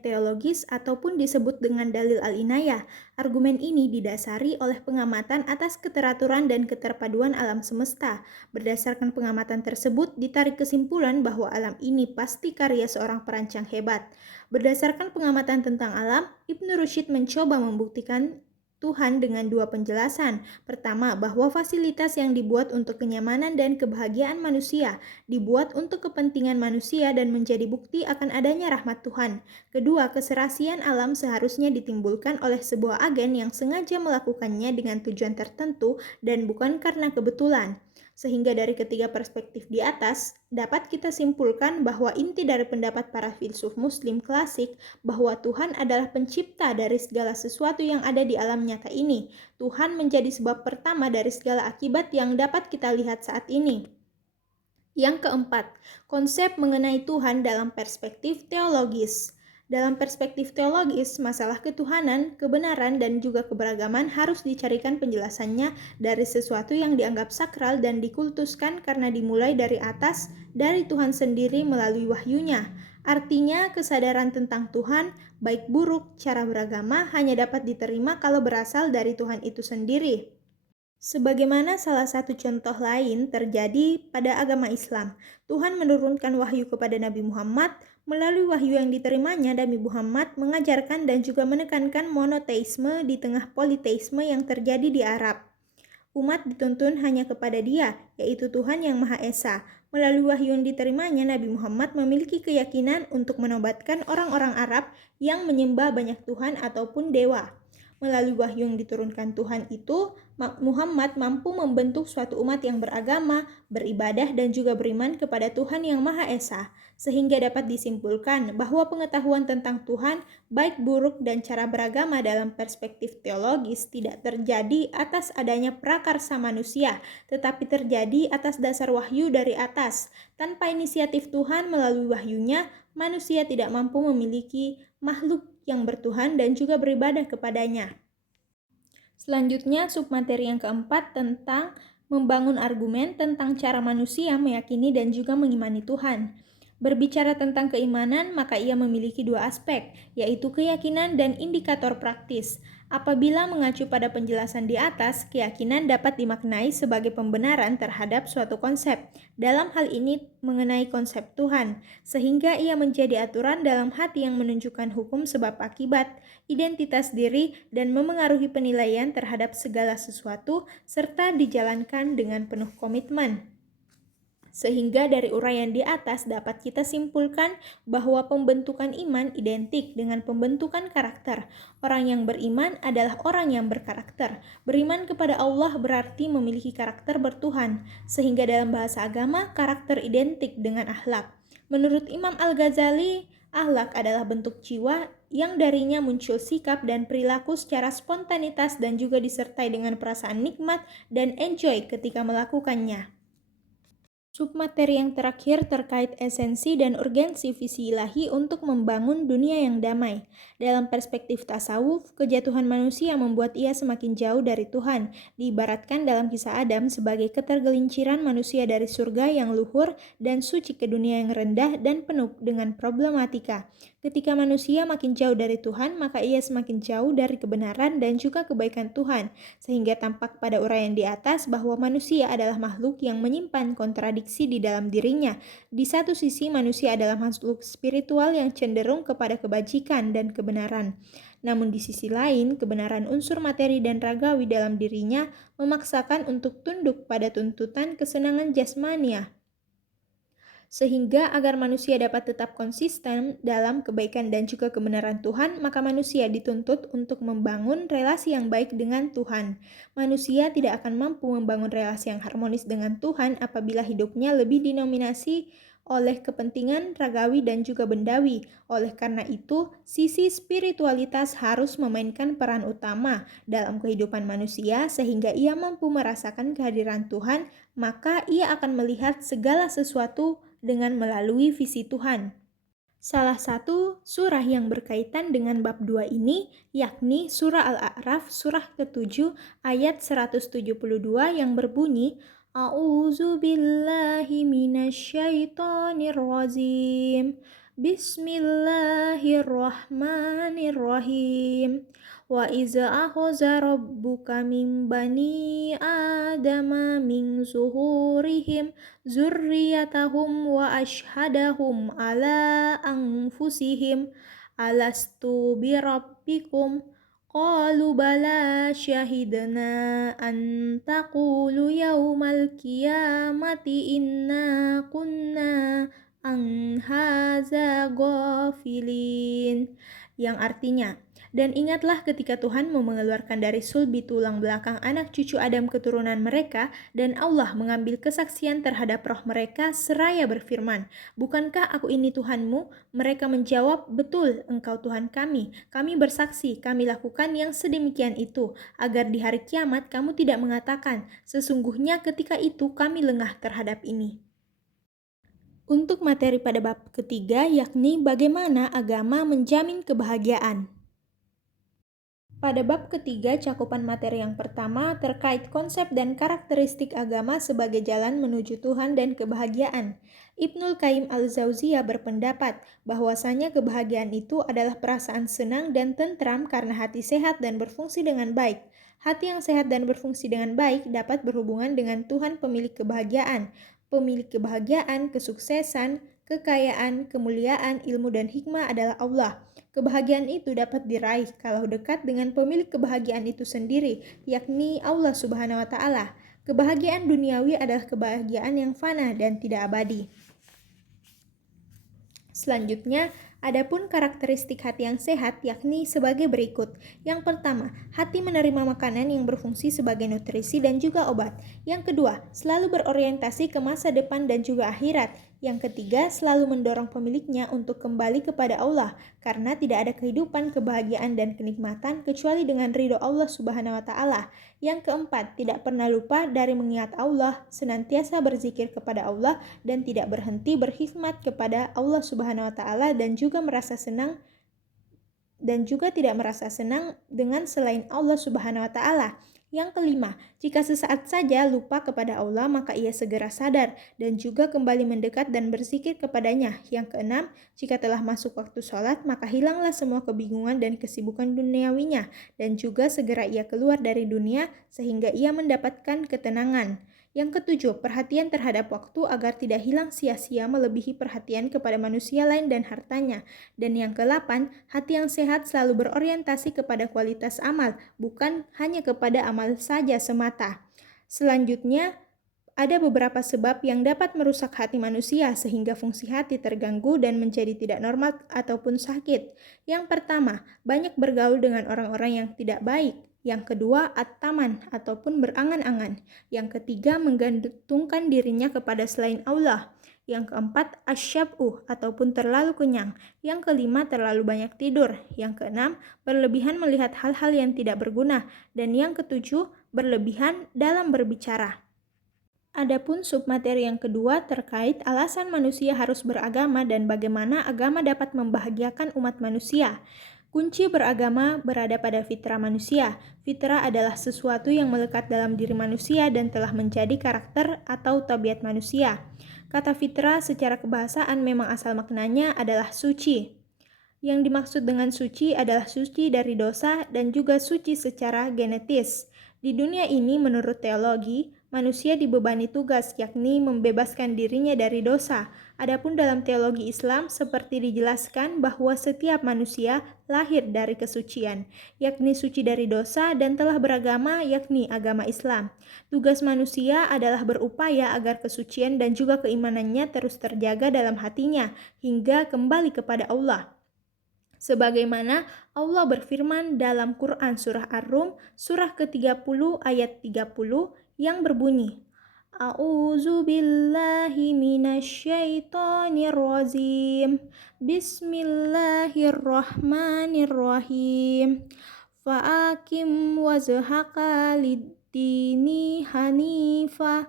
teologis ataupun disebut dengan dalil al-inayah. Argumen ini didasari oleh pengamatan atas keteraturan dan keterpaduan alam semesta. Berdasarkan pengamatan tersebut, ditarik kesimpulan bahwa alam ini pasti karya seorang perancang hebat. Berdasarkan pengamatan tentang alam, Ibnu Rushd mencoba membuktikan Tuhan dengan 2 penjelasan. Pertama, bahwa fasilitas yang dibuat untuk kenyamanan dan kebahagiaan manusia dibuat untuk kepentingan manusia dan menjadi bukti akan adanya rahmat Tuhan. Kedua, keserasian alam seharusnya ditimbulkan oleh sebuah agen yang sengaja melakukannya dengan tujuan tertentu dan bukan karena kebetulan. Sehingga dari ketiga perspektif di atas, dapat kita simpulkan bahwa inti dari pendapat para filsuf muslim klasik bahwa Tuhan adalah pencipta dari segala sesuatu yang ada di alam nyata ini. Tuhan menjadi sebab pertama dari segala akibat yang dapat kita lihat saat ini. Yang keempat, konsep mengenai Tuhan dalam perspektif teologis. Dalam perspektif teologis, masalah ketuhanan, kebenaran, dan juga keberagaman harus dicarikan penjelasannya dari sesuatu yang dianggap sakral dan dikultuskan karena dimulai dari atas, dari Tuhan sendiri melalui wahyunya. Artinya, kesadaran tentang Tuhan, baik buruk, cara beragama hanya dapat diterima kalau berasal dari Tuhan itu sendiri. Sebagaimana salah satu contoh lain terjadi pada agama Islam, Tuhan menurunkan wahyu kepada Nabi Muhammad. Melalui wahyu yang diterimanya, Nabi Muhammad mengajarkan dan juga menekankan monoteisme di tengah politeisme yang terjadi di Arab. Umat dituntun hanya kepada Dia, yaitu Tuhan yang Maha Esa. Melalui wahyu yang diterimanya, Nabi Muhammad memiliki keyakinan untuk menobatkan orang-orang Arab yang menyembah banyak Tuhan ataupun dewa. Melalui wahyu yang diturunkan Tuhan itu, Muhammad mampu membentuk suatu umat yang beragama, beribadah, dan juga beriman kepada Tuhan yang Maha Esa, sehingga dapat disimpulkan bahwa pengetahuan tentang Tuhan, baik buruk dan cara beragama dalam perspektif teologis tidak terjadi atas adanya prakarsa manusia, tetapi terjadi atas dasar wahyu dari atas. Tanpa inisiatif Tuhan melalui wahyunya, manusia tidak mampu memiliki makhluk yang bertuhan dan juga beribadah kepadanya. Selanjutnya, submateri yang keempat tentang membangun argumen tentang cara manusia meyakini dan juga mengimani Tuhan. Berbicara tentang keimanan, maka ia memiliki dua aspek, yaitu keyakinan dan indikator praktis. Apabila mengacu pada penjelasan di atas, keyakinan dapat dimaknai sebagai pembenaran terhadap suatu konsep. Dalam hal ini mengenai konsep Tuhan, sehingga ia menjadi aturan dalam hati yang menunjukkan hukum sebab akibat, identitas diri, dan memengaruhi penilaian terhadap segala sesuatu, serta dijalankan dengan penuh komitmen. Sehingga dari uraian di atas dapat kita simpulkan bahwa pembentukan iman identik dengan pembentukan karakter. Orang yang beriman adalah orang yang berkarakter. Beriman kepada Allah berarti memiliki karakter bertuhan, sehingga dalam bahasa agama karakter identik dengan akhlak. Menurut Imam Al-Ghazali, akhlak adalah bentuk jiwa yang darinya muncul sikap dan perilaku secara spontanitas dan juga disertai dengan perasaan nikmat dan enjoy ketika melakukannya. Submateri yang terakhir terkait esensi dan urgensi visi ilahi untuk membangun dunia yang damai. Dalam perspektif tasawuf, kejatuhan manusia membuat ia semakin jauh dari Tuhan, diibaratkan dalam kisah Adam sebagai ketergelinciran manusia dari surga yang luhur dan suci ke dunia yang rendah dan penuh dengan problematika. Ketika manusia makin jauh dari Tuhan, maka ia semakin jauh dari kebenaran dan juga kebaikan Tuhan, sehingga tampak pada uraian di atas bahwa manusia adalah makhluk yang menyimpan kontradiksi di dalam dirinya. Di satu sisi, manusia adalah makhluk spiritual yang cenderung kepada kebajikan dan kebenaran. Namun di sisi lain, kebenaran unsur materi dan ragawi dalam dirinya memaksakan untuk tunduk pada tuntutan kesenangan jasmania. Sehingga agar manusia dapat tetap konsisten dalam kebaikan dan juga kebenaran Tuhan, maka manusia dituntut untuk membangun relasi yang baik dengan Tuhan. Manusia tidak akan mampu membangun relasi yang harmonis dengan Tuhan apabila hidupnya lebih dinominasi oleh kepentingan ragawi dan juga bendawi. Oleh karena itu, sisi spiritualitas harus memainkan peran utama dalam kehidupan manusia sehingga ia mampu merasakan kehadiran Tuhan, maka ia akan melihat segala sesuatu dengan melalui visi Tuhan. Salah satu surah yang berkaitan dengan bab 2 ini yakni surah Al-A'raf surah ke-7 ayat 172 yang berbunyi A'udzu billahi minasyaitonir rajim. Bismillahirrahmanirrahim. Wa iza akhaza rabbuka min bani adama min zuhurihim zurriyatahum wa ashhadahum ala anfusihim alastu birabbikum qalu bala syahidna an taqulu yaumal qiyamati inna kunna an haza ghafilin, yang artinya, dan ingatlah ketika Tuhan mau mengeluarkan dari sulbi tulang belakang anak cucu Adam keturunan mereka, dan Allah mengambil kesaksian terhadap roh mereka seraya berfirman, bukankah aku ini Tuhanmu? Mereka menjawab, betul, engkau Tuhan kami. Kami bersaksi, kami lakukan yang sedemikian itu, agar di hari kiamat kamu tidak mengatakan, sesungguhnya ketika itu kami lengah terhadap ini. Untuk materi pada bab ketiga, yakni bagaimana agama menjamin kebahagiaan. Pada bab ketiga, cakupan materi yang pertama terkait konsep dan karakteristik agama sebagai jalan menuju Tuhan dan kebahagiaan. Ibnul Qayyim al-Jauziyah berpendapat bahwasanya kebahagiaan itu adalah perasaan senang dan tentram karena hati sehat dan berfungsi dengan baik. Hati yang sehat dan berfungsi dengan baik dapat berhubungan dengan Tuhan pemilik kebahagiaan. Pemilik kebahagiaan, kesuksesan, kekayaan, kemuliaan, ilmu, dan hikmah adalah Allah. Kebahagiaan itu dapat diraih kalau dekat dengan pemilik kebahagiaan itu sendiri, yakni Allah Subhanahu wa Ta'ala. Kebahagiaan duniawi adalah kebahagiaan yang fana dan tidak abadi. Selanjutnya, adapun karakteristik hati yang sehat yakni sebagai berikut. Yang pertama, hati menerima makanan yang berfungsi sebagai nutrisi dan juga obat. Yang kedua, selalu berorientasi ke masa depan dan juga akhirat. Yang ketiga, selalu mendorong pemiliknya untuk kembali kepada Allah, karena tidak ada kehidupan, kebahagiaan, dan kenikmatan kecuali dengan ridho Allah Subhanahu wa Ta'ala. Yang keempat, tidak pernah lupa dari mengingat Allah, senantiasa berzikir kepada Allah, dan tidak berhenti berkhidmat kepada Allah Subhanahu wa Ta'ala, dan juga tidak merasa senang dengan selain Allah Subhanahu wa Ta'ala. Yang kelima, jika sesaat saja lupa kepada Allah, maka ia segera sadar dan juga kembali mendekat dan berzikir kepadanya. Yang keenam, jika telah masuk waktu sholat, maka hilanglah semua kebingungan dan kesibukan duniawinya, dan juga segera ia keluar dari dunia sehingga ia mendapatkan ketenangan. Yang ketujuh, perhatian terhadap waktu agar tidak hilang sia-sia melebihi perhatian kepada manusia lain dan hartanya. Dan yang ke-8, hati yang sehat selalu berorientasi kepada kualitas amal, bukan hanya kepada amal saja semata. Selanjutnya, ada beberapa sebab yang dapat merusak hati manusia sehingga fungsi hati terganggu dan menjadi tidak normal ataupun sakit. Yang pertama, banyak bergaul dengan orang-orang yang tidak baik. Yang kedua, at-taman ataupun berangan-angan. Yang ketiga, menggantungkan dirinya kepada selain Allah. Yang keempat, asyab'u ataupun terlalu kenyang. Yang kelima, terlalu banyak tidur. Yang keenam, berlebihan melihat hal-hal yang tidak berguna. Dan yang ketujuh, berlebihan dalam berbicara. Adapun submateri yang kedua terkait alasan manusia harus beragama dan bagaimana agama dapat membahagiakan umat manusia. Kunci beragama berada pada fitrah manusia. Fitrah adalah sesuatu yang melekat dalam diri manusia dan telah menjadi karakter atau tabiat manusia. Kata fitrah secara kebahasaan memang asal maknanya adalah suci. Yang dimaksud dengan suci adalah suci dari dosa dan juga suci secara genetis. Di dunia ini menurut teologi, manusia dibebani tugas yakni membebaskan dirinya dari dosa. Adapun dalam teologi Islam seperti dijelaskan bahwa setiap manusia lahir dari kesucian, yakni suci dari dosa dan telah beragama yakni agama Islam. Tugas manusia adalah berupaya agar kesucian dan juga keimanannya terus terjaga dalam hatinya hingga kembali kepada Allah. Sebagaimana Allah berfirman dalam Quran Surah Ar-Rum, surah ke-30 ayat 30 yang berbunyi, A'udzu billahi minasyaitonir rajim. Bismillahirrahmanirrahim. Fa'akim wajhaka lid-dini hanifah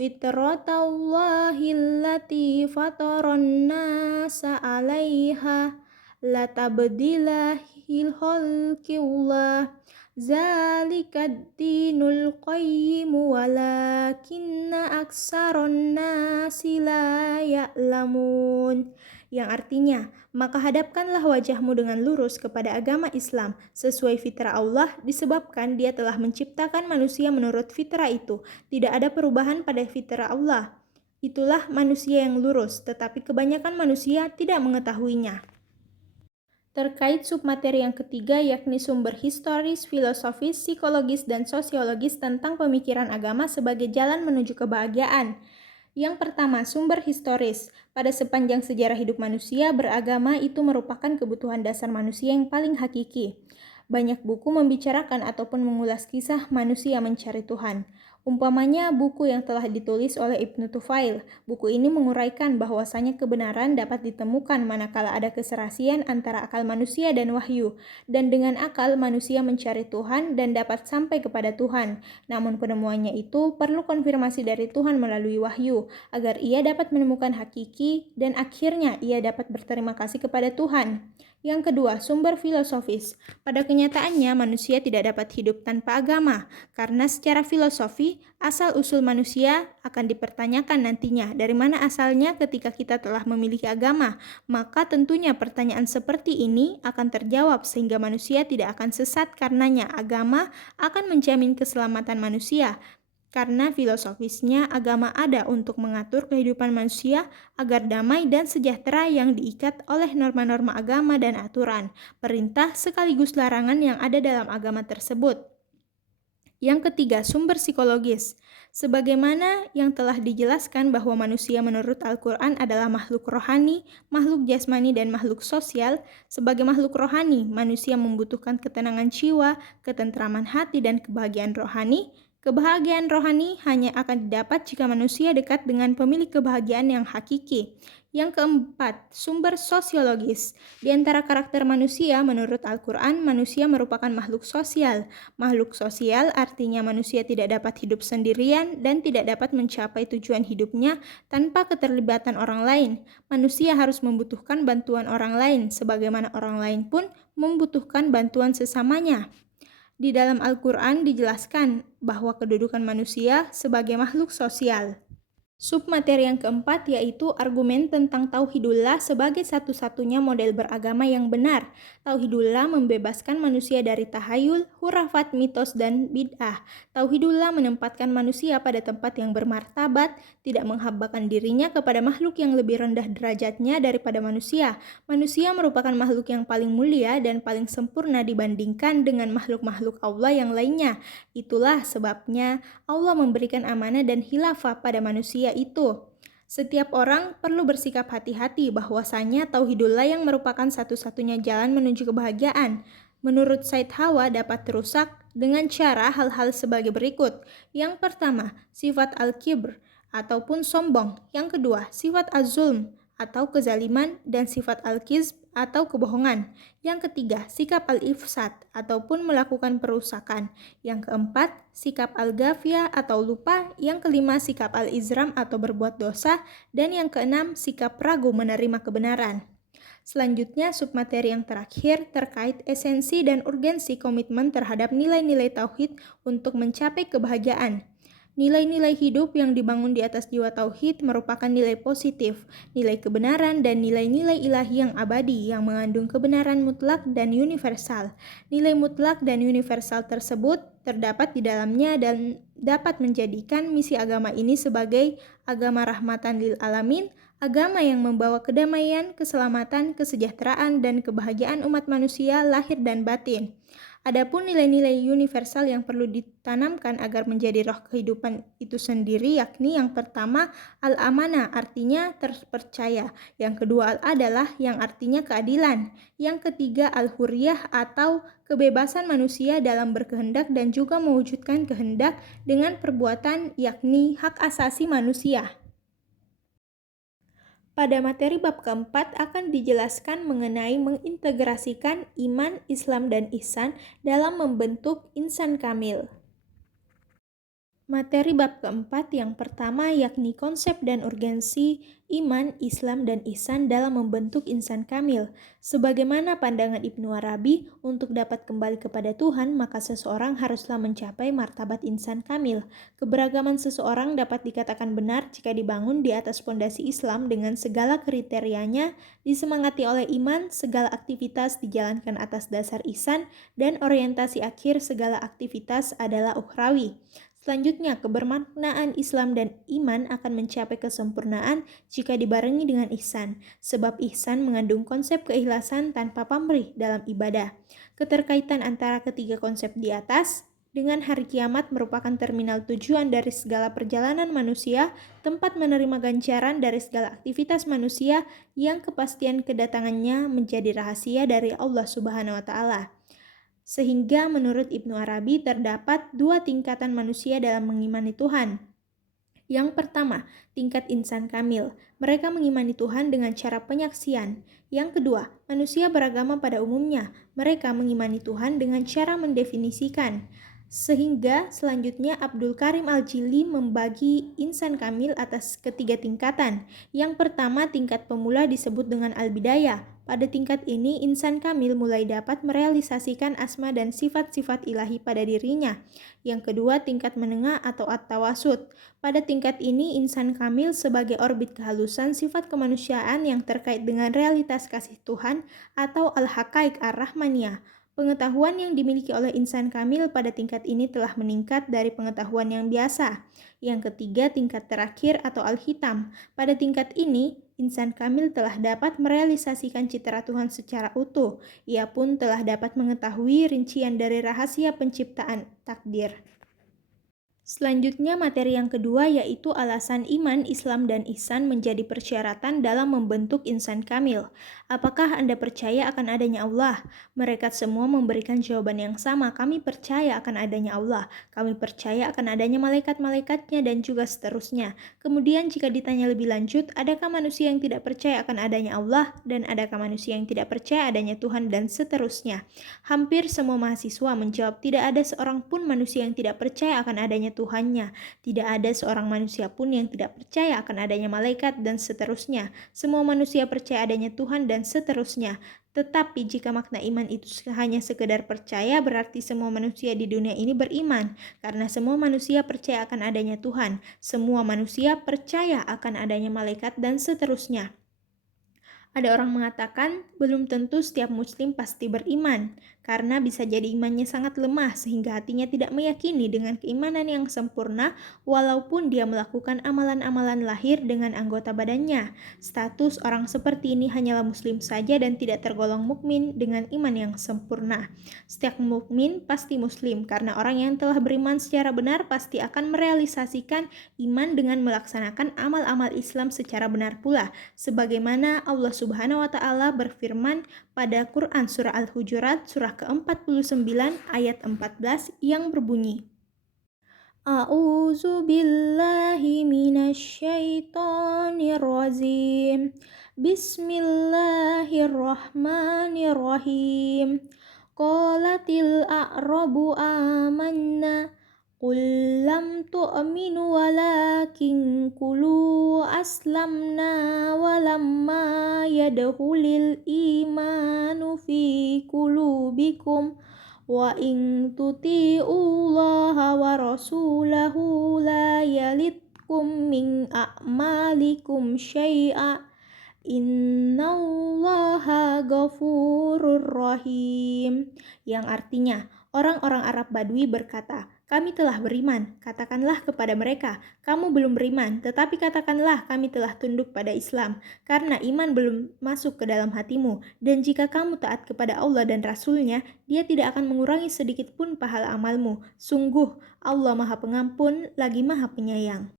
fitratallahi allati fataran nasa 'alaiha la tabdila lil khalqillah zalikad dinul qayyim walakinna aksaron nasi la ya'lamun. Yang artinya, maka hadapkanlah wajahmu dengan lurus kepada agama Islam sesuai fitrah Allah disebabkan dia telah menciptakan manusia menurut fitrah itu. Tidak ada perubahan pada fitrah Allah. Itulah manusia yang lurus, tetapi kebanyakan manusia tidak mengetahuinya. Terkait submateri yang ketiga yakni sumber historis, filosofis, psikologis, dan sosiologis tentang pemikiran agama sebagai jalan menuju kebahagiaan. Yang pertama, sumber historis. Pada sepanjang sejarah hidup manusia, beragama itu merupakan kebutuhan dasar manusia yang paling hakiki. Banyak buku membicarakan ataupun mengulas kisah manusia mencari Tuhan. Umpamanya buku yang telah ditulis oleh Ibnu Tufail. Buku ini menguraikan bahwasanya kebenaran dapat ditemukan manakala ada keserasian antara akal manusia dan wahyu. Dan dengan akal manusia mencari Tuhan dan dapat sampai kepada Tuhan. Namun penemuannya itu perlu konfirmasi dari Tuhan melalui wahyu, agar ia dapat menemukan hakiki dan akhirnya ia dapat berterima kasih kepada Tuhan. Yang kedua, sumber filosofis. Pada kenyataannya, manusia tidak dapat hidup tanpa agama, karena secara filosofi, asal-usul manusia akan dipertanyakan nantinya. Dari mana asalnya ketika kita telah memiliki agama? Maka tentunya pertanyaan seperti ini akan terjawab sehingga manusia tidak akan sesat karenanya. Agama akan menjamin keselamatan manusia. Karena filosofisnya agama ada untuk mengatur kehidupan manusia agar damai dan sejahtera yang diikat oleh norma-norma agama dan aturan, perintah sekaligus larangan yang ada dalam agama tersebut. Yang ketiga, sumber psikologis. Sebagaimana yang telah dijelaskan bahwa manusia menurut Al-Quran adalah makhluk rohani, makhluk jasmani, dan makhluk sosial. Sebagai makhluk rohani, manusia membutuhkan ketenangan jiwa, ketentraman hati, dan kebahagiaan rohani. Kebahagiaan rohani hanya akan didapat jika manusia dekat dengan pemilik kebahagiaan yang hakiki. Yang keempat, sumber sosiologis. Di antara karakter manusia, menurut Al-Quran, manusia merupakan makhluk sosial. Makhluk sosial artinya manusia tidak dapat hidup sendirian dan tidak dapat mencapai tujuan hidupnya tanpa keterlibatan orang lain. Manusia harus membutuhkan bantuan orang lain, sebagaimana orang lain pun membutuhkan bantuan sesamanya. Di dalam Al-Quran dijelaskan bahwa kedudukan manusia sebagai makhluk sosial. Submateri yang keempat yaitu argumen tentang Tauhidullah sebagai satu-satunya model beragama yang benar. Tauhidullah membebaskan manusia dari tahayul, hurafat, mitos, dan bid'ah. Tauhidullah menempatkan manusia pada tempat yang bermartabat, tidak menghambakan dirinya kepada makhluk yang lebih rendah derajatnya daripada manusia. Manusia merupakan makhluk yang paling mulia dan paling sempurna dibandingkan dengan makhluk-makhluk Allah yang lainnya. Itulah sebabnya Allah memberikan amanah dan khilafah pada manusia itu. Setiap orang perlu bersikap hati-hati bahwasanya Tauhidullah yang merupakan satu-satunya jalan menuju kebahagiaan. Menurut Said Hawa dapat rusak dengan cara hal-hal sebagai berikut. Yang pertama, sifat al-kibr ataupun sombong. Yang kedua, sifat az-zulm atau kezaliman dan sifat al-kizb atau kebohongan. Yang ketiga, sikap al-ifsad ataupun melakukan perusakan. Yang keempat, sikap al-ghafiyah atau lupa. Yang kelima, sikap al-izram atau berbuat dosa. Dan yang keenam, sikap ragu menerima kebenaran. Selanjutnya, submateri yang terakhir terkait esensi dan urgensi komitmen terhadap nilai-nilai tauhid untuk mencapai kebahagiaan. Nilai-nilai hidup yang dibangun di atas jiwa tauhid merupakan nilai positif, nilai kebenaran, dan nilai-nilai ilahi yang abadi yang mengandung kebenaran mutlak dan universal. Nilai mutlak dan universal tersebut terdapat di dalamnya dan dapat menjadikan misi agama ini sebagai agama rahmatan lil alamin, agama yang membawa kedamaian, keselamatan, kesejahteraan, dan kebahagiaan umat manusia lahir dan batin. Adapun nilai-nilai universal yang perlu ditanamkan agar menjadi roh kehidupan itu sendiri, yakni yang pertama al-amanah, artinya terpercaya. Yang kedua al-adalah, yang artinya keadilan. Yang ketiga al-hurriyah atau kebebasan manusia dalam berkehendak dan juga mewujudkan kehendak dengan perbuatan, yakni hak asasi manusia. Pada materi bab keempat akan dijelaskan mengenai mengintegrasikan iman, Islam, dan ihsan dalam membentuk insan kamil. Materi bab keempat yang pertama yakni konsep dan urgensi iman, Islam, dan ihsan dalam membentuk insan kamil. Sebagaimana pandangan Ibnu Arabi, untuk dapat kembali kepada Tuhan, maka seseorang haruslah mencapai martabat insan kamil. Keberagaman seseorang dapat dikatakan benar jika dibangun di atas fondasi Islam dengan segala kriterianya, disemangati oleh iman, segala aktivitas dijalankan atas dasar ihsan, dan orientasi akhir segala aktivitas adalah ukhrawi. Selanjutnya, kebermaknaan Islam dan iman akan mencapai kesempurnaan jika dibarengi dengan ihsan, sebab ihsan mengandung konsep keikhlasan tanpa pamrih dalam ibadah. Keterkaitan antara ketiga konsep di atas dengan hari kiamat merupakan terminal tujuan dari segala perjalanan manusia, tempat menerima ganjaran dari segala aktivitas manusia yang kepastian kedatangannya menjadi rahasia dari Allah Subhanahu wa Ta'ala. Sehingga menurut Ibnu Arabi terdapat dua tingkatan manusia dalam mengimani Tuhan. Yang pertama, tingkat insan kamil. Mereka mengimani Tuhan dengan cara penyaksian. Yang kedua, manusia beragama pada umumnya. Mereka mengimani Tuhan dengan cara mendefinisikan. Sehingga selanjutnya Abdul Karim Al-Jili membagi insan kamil atas ketiga tingkatan. Yang pertama, tingkat pemula disebut dengan al-bidayah. Pada tingkat ini, insan kamil mulai dapat merealisasikan asma dan sifat-sifat ilahi pada dirinya. Yang kedua, tingkat menengah atau at-tawasud. Pada tingkat ini, insan kamil sebagai orbit kehalusan sifat kemanusiaan yang terkait dengan realitas kasih Tuhan atau al-haqaiq ar-rahmaniyah. Pengetahuan yang dimiliki oleh insan kamil pada tingkat ini telah meningkat dari pengetahuan yang biasa. Yang ketiga, tingkat terakhir atau al-hitam. Pada tingkat ini, insan kamil telah dapat merealisasikan citra Tuhan secara utuh. Ia pun telah dapat mengetahui rincian dari rahasia penciptaan takdir. Selanjutnya materi yang kedua yaitu alasan iman, Islam, dan ihsan menjadi persyaratan dalam membentuk insan kamil. Apakah Anda percaya akan adanya Allah? Mereka semua memberikan jawaban yang sama, kami percaya akan adanya Allah, kami percaya akan adanya malaikat-malaikatnya, dan juga seterusnya. Kemudian jika ditanya lebih lanjut, adakah manusia yang tidak percaya akan adanya Allah, dan adakah manusia yang tidak percaya adanya Tuhan, dan seterusnya. Hampir semua mahasiswa menjawab tidak ada seorang pun manusia yang tidak percaya akan adanya Tuhannya. Tidak ada seorang manusia pun yang tidak percaya akan adanya malaikat dan seterusnya. Semua manusia percaya adanya Tuhan dan seterusnya. Tetapi jika makna iman itu hanya sekedar percaya, berarti semua manusia di dunia ini beriman. Karena semua manusia percaya akan adanya Tuhan. Semua manusia percaya akan adanya malaikat dan seterusnya. Ada orang mengatakan, belum tentu setiap muslim pasti beriman, karena bisa jadi imannya sangat lemah sehingga hatinya tidak meyakini dengan keimanan yang sempurna walaupun dia melakukan amalan-amalan lahir dengan anggota badannya. Status orang seperti ini hanyalah muslim saja dan tidak tergolong mukmin dengan iman yang sempurna. Setiap mukmin pasti muslim, karena orang yang telah beriman secara benar pasti akan merealisasikan iman dengan melaksanakan amal-amal Islam secara benar pula, sebagaimana Allah Subhanahu wa Ta'ala berfirman pada Quran Surah Al-Hujurat surah ke-49 ayat 14 yang berbunyi, A'udzu billahi minasyaitonir rajim. Bismillahirrahmanirrahim. Qalatil a'rabu amanna Qul lam tu'minu walakin qulu aslamna walamma yadkhulil imanu fi qulubikum wa in tuti'ullaha wa rasulahu la yalitkum min a'malikum syai'a innallaha ghafurur rahim, yang artinya orang-orang Arab Badui berkata, kami telah beriman. Katakanlah kepada mereka, kamu belum beriman, tetapi katakanlah kami telah tunduk pada Islam, karena iman belum masuk ke dalam hatimu. Dan jika kamu taat kepada Allah dan Rasul-Nya, Dia tidak akan mengurangi sedikit pun pahala amalmu. Sungguh, Allah Maha Pengampun, lagi Maha Penyayang.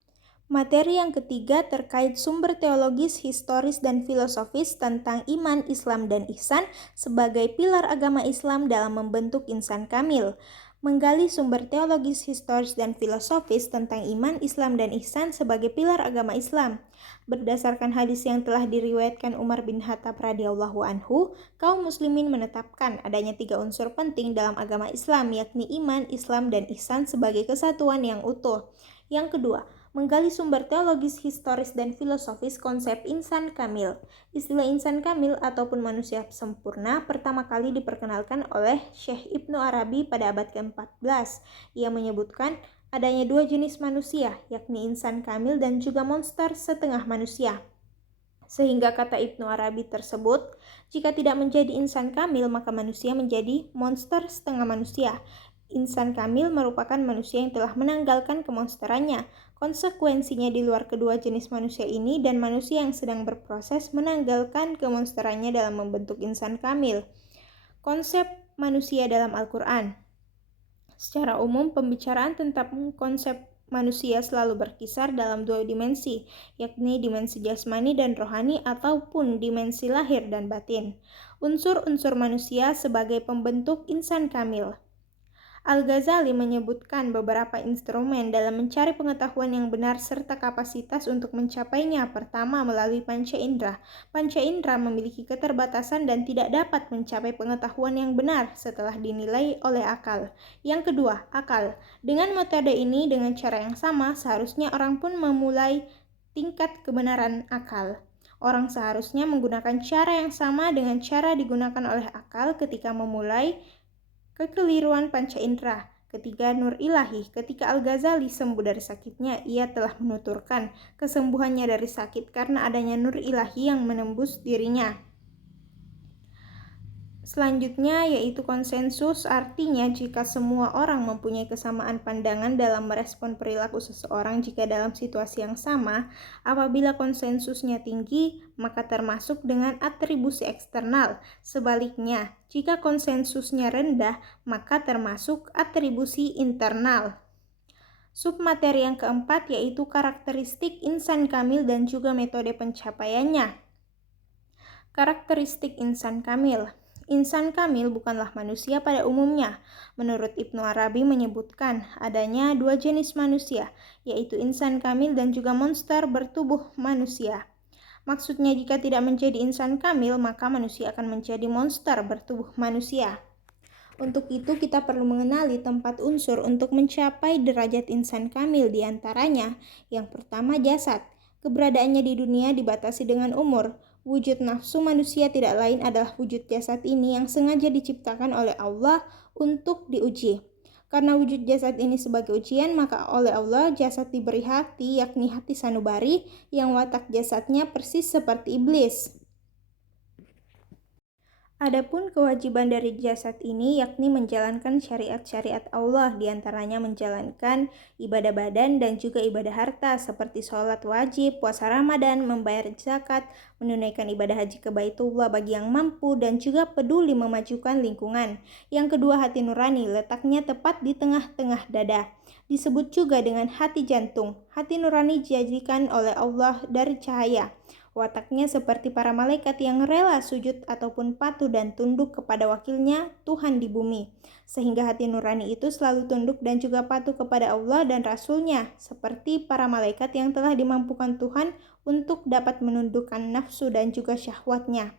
Materi yang ketiga terkait sumber teologis, historis, dan filosofis tentang iman, Islam, dan ihsan sebagai pilar agama Islam dalam membentuk insan kamil. Menggali sumber teologis, historis, dan filosofis tentang iman, Islam, dan ihsan sebagai pilar agama Islam. Berdasarkan hadis yang telah diriwayatkan Umar bin Khattab radhiyallahu anhu, kaum muslimin menetapkan adanya 3 unsur penting dalam agama Islam, yakni iman, Islam, dan ihsan sebagai kesatuan yang utuh. Yang kedua, menggali sumber teologis, historis, dan filosofis konsep insan kamil. Istilah insan kamil ataupun manusia sempurna pertama kali diperkenalkan oleh Syekh Ibnu Arabi pada abad ke-14. Ia menyebutkan adanya 2 jenis manusia, yakni insan kamil dan juga monster setengah manusia. Sehingga kata Ibnu Arabi tersebut, jika tidak menjadi insan kamil, maka manusia menjadi monster setengah manusia. Insan kamil merupakan manusia yang telah menanggalkan kemonsterannya. Konsekuensinya di luar kedua jenis manusia ini dan manusia yang sedang berproses menanggalkan kemonsterannya dalam membentuk insan kamil. Konsep manusia dalam Al-Quran. Secara umum, pembicaraan tentang konsep manusia selalu berkisar dalam 2 dimensi, yakni dimensi jasmani dan rohani ataupun dimensi lahir dan batin. Unsur-unsur manusia sebagai pembentuk insan kamil. Al-Ghazali menyebutkan beberapa instrumen dalam mencari pengetahuan yang benar serta kapasitas untuk mencapainya. Pertama, melalui panca indera. Panca indera memiliki keterbatasan dan tidak dapat mencapai pengetahuan yang benar setelah dinilai oleh akal. Yang kedua, akal. Dengan metode ini, dengan cara yang sama, seharusnya orang pun memulai tingkat kebenaran akal. Orang seharusnya menggunakan cara yang sama dengan cara digunakan oleh akal ketika memulai kekeliruan panca indera. Ketiga, nur ilahi. Ketika Al-Ghazali sembuh dari sakitnya, ia telah menuturkan kesembuhannya dari sakit karena adanya nur ilahi yang menembus dirinya. Selanjutnya yaitu konsensus, artinya jika semua orang mempunyai kesamaan pandangan dalam merespon perilaku seseorang jika dalam situasi yang sama. Apabila konsensusnya tinggi, maka termasuk dengan atribusi eksternal. Sebaliknya, jika konsensusnya rendah, maka termasuk atribusi internal. Submateri yang keempat yaitu karakteristik insan kamil dan juga metode pencapaiannya. Karakteristik insan kamil. Insan kamil bukanlah manusia pada umumnya. Menurut Ibnu Arabi menyebutkan adanya 2 jenis manusia, yaitu insan kamil dan juga monster bertubuh manusia. Maksudnya jika tidak menjadi insan kamil, maka manusia akan menjadi monster bertubuh manusia. Untuk itu kita perlu mengenali tempat unsur untuk mencapai derajat insan kamil di antaranya. Yang pertama jasad. Keberadaannya di dunia dibatasi dengan umur. Wujud nafsu manusia tidak lain adalah wujud jasad ini yang sengaja diciptakan oleh Allah untuk diuji. Karena wujud jasad ini sebagai ujian, maka oleh Allah jasad diberi hati, yakni hati sanubari, yang watak jasadnya persis seperti iblis. Adapun kewajiban dari jasad ini yakni menjalankan syariat-syariat Allah, diantaranya menjalankan ibadah badan dan juga ibadah harta seperti sholat wajib, puasa Ramadan, membayar zakat, menunaikan ibadah haji ke Baitullah bagi yang mampu, dan juga peduli memajukan lingkungan. Yang kedua, hati nurani, letaknya tepat di tengah-tengah dada. Disebut juga dengan hati jantung. Hati nurani dijadikan oleh Allah dari cahaya. Wataknya seperti para malaikat yang rela sujud ataupun patuh dan tunduk kepada wakilnya, Tuhan di bumi. Sehingga hati nurani itu selalu tunduk dan juga patuh kepada Allah dan Rasul-Nya, seperti para malaikat yang telah dimampukan Tuhan untuk dapat menundukkan nafsu dan juga syahwatnya.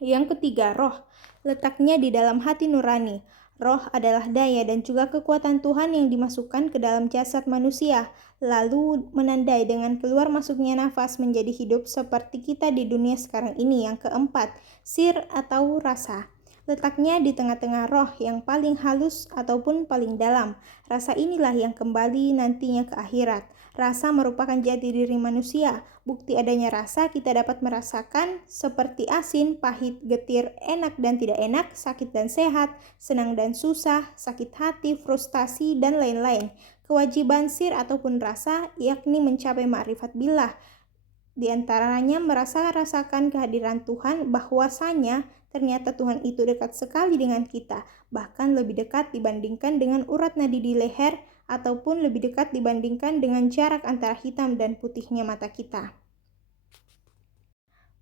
Yang ketiga, roh. Letaknya di dalam hati nurani. Roh adalah daya dan juga kekuatan Tuhan yang dimasukkan ke dalam jasad manusia, lalu menandai dengan keluar masuknya nafas menjadi hidup seperti kita di dunia sekarang ini. Yang keempat, sir atau rasa. Letaknya di tengah-tengah roh yang paling halus ataupun paling dalam. Rasa inilah yang kembali nantinya ke akhirat. Rasa merupakan jati diri manusia. Bukti adanya rasa kita dapat merasakan seperti asin, pahit, getir, enak dan tidak enak, sakit dan sehat, senang dan susah, sakit hati, frustasi, dan lain-lain. Kewajiban sir ataupun rasa yakni mencapai ma'rifat billah. Di antaranya merasakan kehadiran Tuhan, bahwasanya ternyata Tuhan itu dekat sekali dengan kita, bahkan lebih dekat dibandingkan dengan urat nadi di leher, ataupun lebih dekat dibandingkan dengan jarak antara hitam dan putihnya mata kita.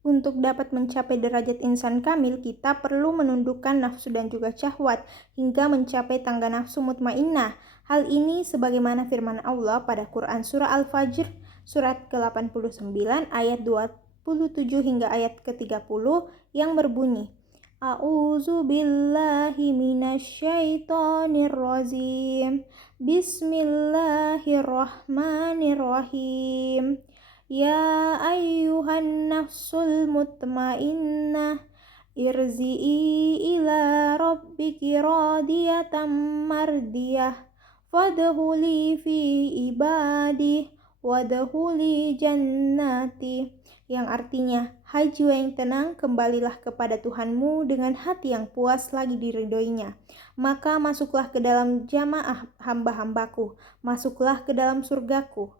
Untuk dapat mencapai derajat insan kamil, kita perlu menundukkan nafsu dan juga syahwat hingga mencapai tangga nafsu mutmainnah. Hal ini sebagaimana firman Allah pada Quran Surah Al-Fajr, surat ke-89 ayat 27 hingga ayat ke-30 yang berbunyi, A'udzu billahi minasyaitonir rajim. Bismillahirrahmanirrahim. Ya ayyuhan nafsul mutmainnah, irzi'i ila rabbiki radiyatan mardiyah, fadkhuli fi ibadi, wadkhuli jannati. Yang artinya, hai jiwa yang tenang, kembalilah kepada Tuhanmu dengan hati yang puas lagi diridhoinya. Maka masuklah ke dalam jamaah hamba-hambaku, masuklah ke dalam surgaku.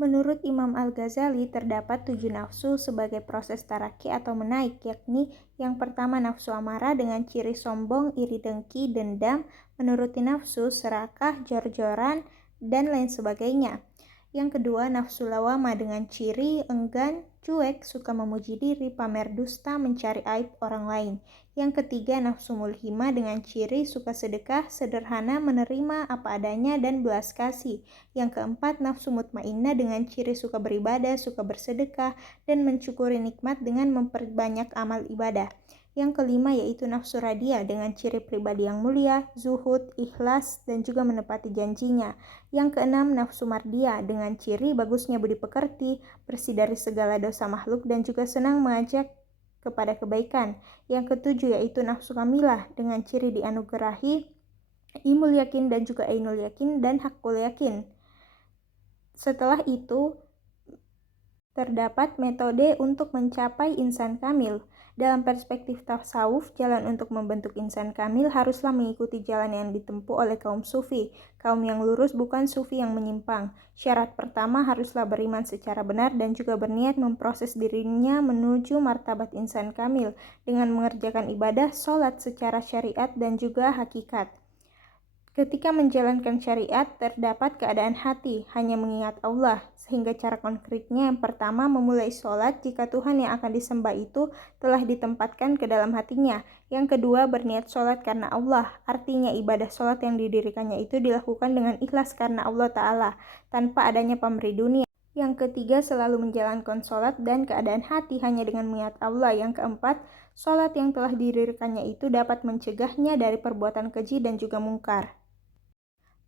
Menurut Imam Al-Ghazali, terdapat 7 nafsu sebagai proses taraki atau menaik, yakni yang pertama nafsu amarah dengan ciri sombong, iri dengki, dendam, menuruti nafsu, serakah, jor-joran, dan lain sebagainya. Yang kedua, nafsu lawama dengan ciri enggan, cuek, suka memuji diri, pamer dusta, mencari aib orang lain. Yang ketiga, nafsu mulhima dengan ciri suka sedekah, sederhana, menerima apa adanya, dan belas kasih. Yang keempat, nafsu mutmainnah dengan ciri suka beribadah, suka bersedekah, dan mencukuri nikmat dengan memperbanyak amal ibadah. Yang kelima yaitu nafsu radia dengan ciri pribadi yang mulia, zuhud, ikhlas, dan juga menepati janjinya. Yang keenam nafsu mardia dengan ciri bagusnya budi pekerti, bersih dari segala dosa makhluk, dan juga senang mengajak kepada kebaikan. Yang ketujuh yaitu nafsu kamilah dengan ciri dianugerahi ilmul yakin dan juga ainul yakin dan hakul yakin. Setelah itu terdapat metode untuk mencapai insan kamil. Dalam perspektif tasawuf, jalan untuk membentuk insan kamil haruslah mengikuti jalan yang ditempuh oleh kaum sufi. Kaum yang lurus bukan sufi yang menyimpang. Syarat pertama haruslah beriman secara benar dan juga berniat memproses dirinya menuju martabat insan kamil dengan mengerjakan ibadah, sholat secara syariat dan juga hakikat. Ketika menjalankan syariat, terdapat keadaan hati, hanya mengingat Allah, sehingga cara konkretnya yang pertama memulai sholat jika Tuhan yang akan disembah itu telah ditempatkan ke dalam hatinya. Yang kedua, berniat sholat karena Allah, artinya ibadah sholat yang didirikannya itu dilakukan dengan ikhlas karena Allah Ta'ala, tanpa adanya pamrih dunia. Yang ketiga, selalu menjalankan sholat dan keadaan hati hanya dengan mengingat Allah. Yang keempat, sholat yang telah didirikannya itu dapat mencegahnya dari perbuatan keji dan juga mungkar.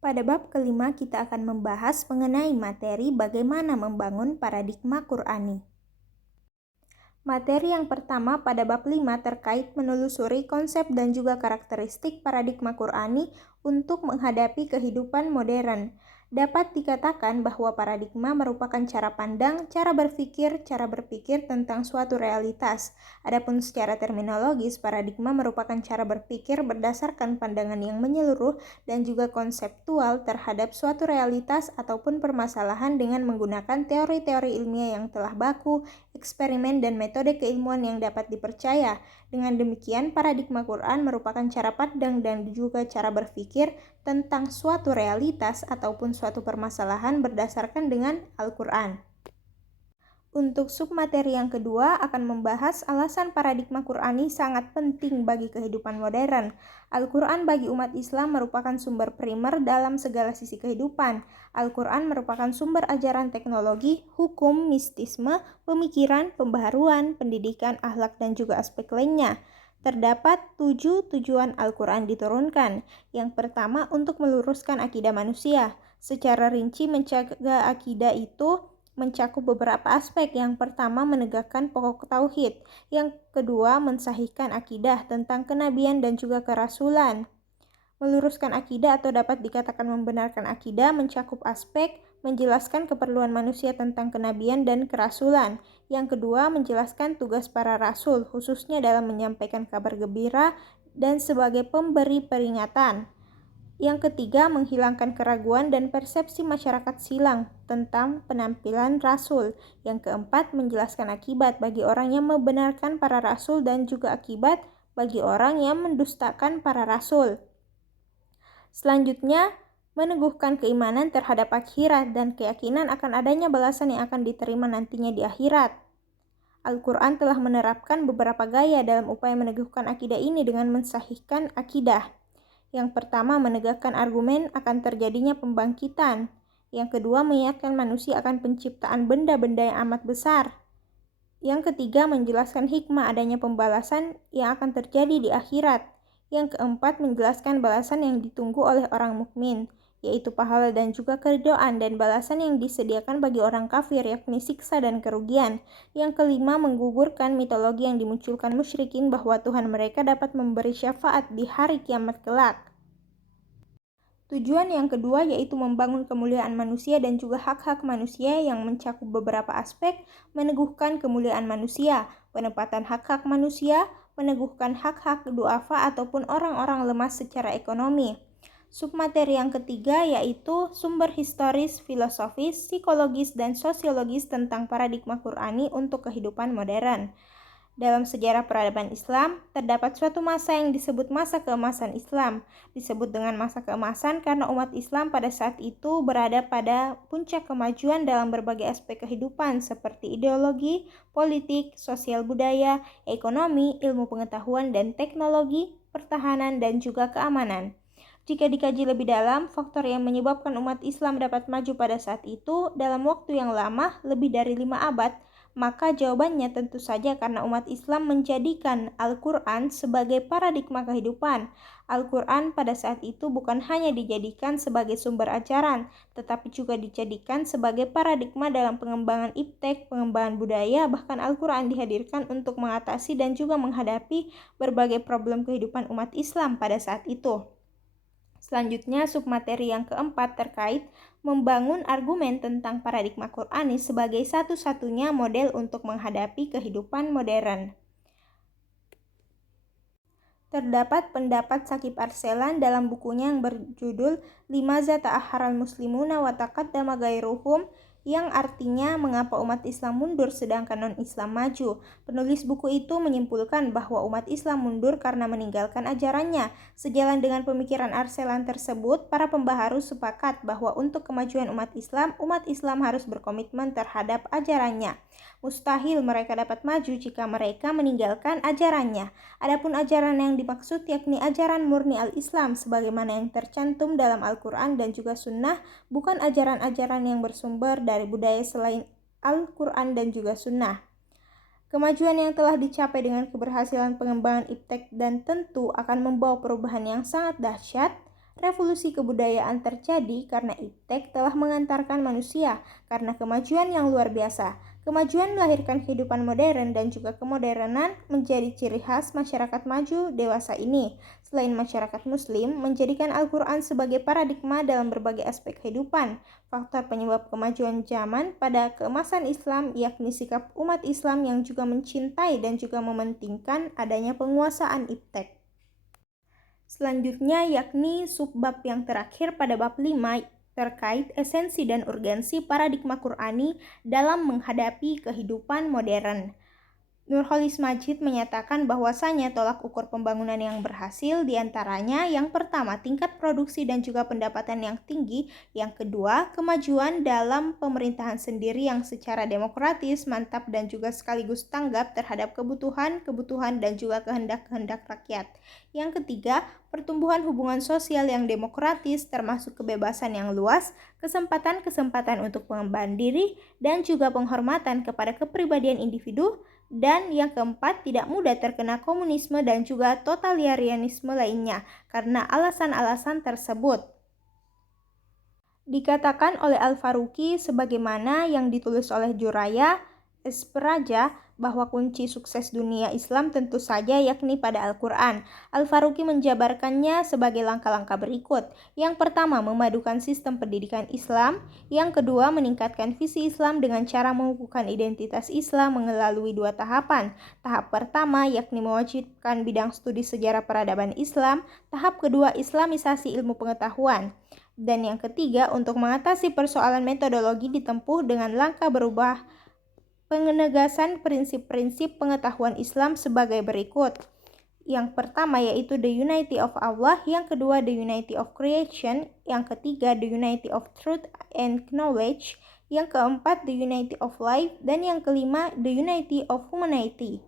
Pada bab kelima, kita akan membahas mengenai materi bagaimana membangun paradigma Qur'ani. Materi yang pertama pada bab 5 terkait menelusuri konsep dan juga karakteristik paradigma Qur'ani untuk menghadapi kehidupan modern. Dapat dikatakan bahwa paradigma merupakan cara pandang, cara berpikir tentang suatu realitas. Adapun secara terminologis, paradigma merupakan cara berpikir berdasarkan pandangan yang menyeluruh dan juga konseptual terhadap suatu realitas ataupun permasalahan dengan menggunakan teori-teori ilmiah yang telah baku, eksperimen, dan metode keilmuan yang dapat dipercaya. Dengan demikian, paradigma Quran merupakan cara pandang dan juga cara berpikir tentang suatu realitas ataupun suatu permasalahan berdasarkan dengan Al-Quran. Untuk submateri yang kedua akan membahas alasan paradigma Qur'ani sangat penting bagi kehidupan modern. Al-Quran bagi umat Islam merupakan sumber primer dalam segala sisi kehidupan. Al-Quran merupakan sumber ajaran teknologi, hukum, mistisme, pemikiran, pembaharuan, pendidikan, akhlak, dan juga aspek lainnya. Terdapat 7 tujuan Al-Quran diturunkan. Yang pertama, untuk meluruskan akidah manusia. Secara rinci menjaga akidah itu mencakup beberapa aspek. Yang pertama, menegakkan pokok tauhid. Yang kedua, mensahihkan akidah tentang kenabian dan juga kerasulan. Meluruskan akidah atau dapat dikatakan membenarkan akidah mencakup aspek menjelaskan keperluan manusia tentang kenabian dan kerasulan. Yang kedua, menjelaskan tugas para rasul, khususnya dalam menyampaikan kabar gembira dan sebagai pemberi peringatan. Yang ketiga, menghilangkan keraguan dan persepsi masyarakat silang tentang penampilan rasul. Yang keempat, menjelaskan akibat bagi orang yang membenarkan para rasul dan juga akibat bagi orang yang mendustakan para rasul. Selanjutnya, meneguhkan keimanan terhadap akhirat dan keyakinan akan adanya balasan yang akan diterima nantinya di akhirat. Al-Quran telah menerapkan beberapa gaya dalam upaya meneguhkan akidah ini dengan mensahihkan akidah. Yang pertama, menegakkan argumen akan terjadinya pembangkitan. Yang kedua, mengingatkan manusia akan penciptaan benda-benda yang amat besar. Yang ketiga, menjelaskan hikmah adanya pembalasan yang akan terjadi di akhirat. Yang keempat, menjelaskan balasan yang ditunggu oleh orang mukmin, yaitu pahala dan juga keridhaan, dan balasan yang disediakan bagi orang kafir, yakni siksa dan kerugian. Yang kelima, menggugurkan mitologi yang dimunculkan musyrikin bahwa Tuhan mereka dapat memberi syafaat di hari kiamat kelak. Tujuan yang kedua yaitu membangun kemuliaan manusia dan juga hak-hak manusia yang mencakup beberapa aspek, meneguhkan kemuliaan manusia, penempatan hak-hak manusia, meneguhkan hak-hak duafa ataupun orang-orang lemah secara ekonomi. Submateri yang ketiga yaitu sumber historis, filosofis, psikologis, dan sosiologis tentang paradigma Qur'ani untuk kehidupan modern. Dalam sejarah peradaban Islam, terdapat suatu masa yang disebut masa keemasan Islam. Disebut dengan masa keemasan karena umat Islam pada saat itu berada pada puncak kemajuan dalam berbagai aspek kehidupan seperti ideologi, politik, sosial budaya, ekonomi, ilmu pengetahuan dan teknologi, pertahanan, dan juga keamanan. Jika dikaji lebih dalam, faktor yang menyebabkan umat Islam dapat maju pada saat itu dalam waktu yang lama, lebih dari 5 abad, maka jawabannya tentu saja karena umat Islam menjadikan Al-Quran sebagai paradigma kehidupan. Al-Quran pada saat itu bukan hanya dijadikan sebagai sumber ajaran, tetapi juga dijadikan sebagai paradigma dalam pengembangan iptek, pengembangan budaya, bahkan Al-Quran dihadirkan untuk mengatasi dan juga menghadapi berbagai problem kehidupan umat Islam pada saat itu. Selanjutnya, submateri yang keempat terkait membangun argumen tentang paradigma Qur'ani sebagai satu-satunya model untuk menghadapi kehidupan modern. Terdapat pendapat Shakib Arselan dalam bukunya yang berjudul Limaza Ta'akharal Muslimuna wa Taqaddama Ghairuhum, yang artinya mengapa umat Islam mundur sedangkan non-Islam maju. Penulis buku itu menyimpulkan bahwa umat Islam mundur karena meninggalkan ajarannya. Sejalan dengan pemikiran Arselan tersebut, para pembaharu sepakat bahwa untuk kemajuan umat Islam harus berkomitmen terhadap ajarannya. Mustahil mereka dapat maju jika mereka meninggalkan ajarannya. Adapun ajaran yang dimaksud yakni ajaran murni al-Islam sebagaimana yang tercantum dalam Al-Quran dan juga Sunnah, bukan ajaran-ajaran yang bersumber dari budaya selain Al-Quran dan juga Sunnah. Kemajuan yang telah dicapai dengan keberhasilan pengembangan iptek dan tentu akan membawa perubahan yang sangat dahsyat. Revolusi kebudayaan terjadi karena iptek telah mengantarkan manusia karena kemajuan yang luar biasa. Kemajuan melahirkan kehidupan modern dan juga kemodernan menjadi ciri khas masyarakat maju dewasa ini. Selain masyarakat muslim, menjadikan Al-Quran sebagai paradigma dalam berbagai aspek kehidupan. Faktor penyebab kemajuan zaman pada keemasan Islam yakni sikap umat Islam yang juga mencintai dan juga mementingkan adanya penguasaan iptek. Selanjutnya yakni subbab yang terakhir pada bab 5 terkait esensi dan urgensi paradigma Qur'ani dalam menghadapi kehidupan modern. Nurholis Majid menyatakan bahwasanya tolak ukur pembangunan yang berhasil diantaranya yang pertama tingkat produksi dan juga pendapatan yang tinggi, yang kedua kemajuan dalam pemerintahan sendiri yang secara demokratis, mantap dan juga sekaligus tanggap terhadap kebutuhan dan juga kehendak-kehendak rakyat. Yang ketiga, pertumbuhan hubungan sosial yang demokratis termasuk kebebasan yang luas, kesempatan-kesempatan untuk pengembangan diri dan juga penghormatan kepada kepribadian individu. Dan yang keempat, tidak mudah terkena komunisme dan juga totalitarianisme lainnya karena alasan-alasan tersebut. Dikatakan oleh Al-Faruqi sebagaimana yang ditulis oleh Juraya Esperaja bahwa kunci sukses dunia Islam tentu saja yakni pada Al-Quran. Al-Faruqi menjabarkannya sebagai langkah-langkah berikut. Yang pertama, memadukan sistem pendidikan Islam. Yang kedua, meningkatkan visi Islam dengan cara mengukuhkan identitas Islam melalui dua tahapan. Tahap pertama yakni mewajibkan bidang studi sejarah peradaban Islam. Tahap kedua, islamisasi ilmu pengetahuan. Dan yang ketiga, untuk mengatasi persoalan metodologi ditempuh dengan langkah berubah penegasan prinsip-prinsip pengetahuan Islam sebagai berikut. Yang pertama yaitu the unity of Allah, yang kedua the unity of creation, yang ketiga the unity of truth and knowledge, yang keempat the unity of life, dan yang kelima the unity of humanity.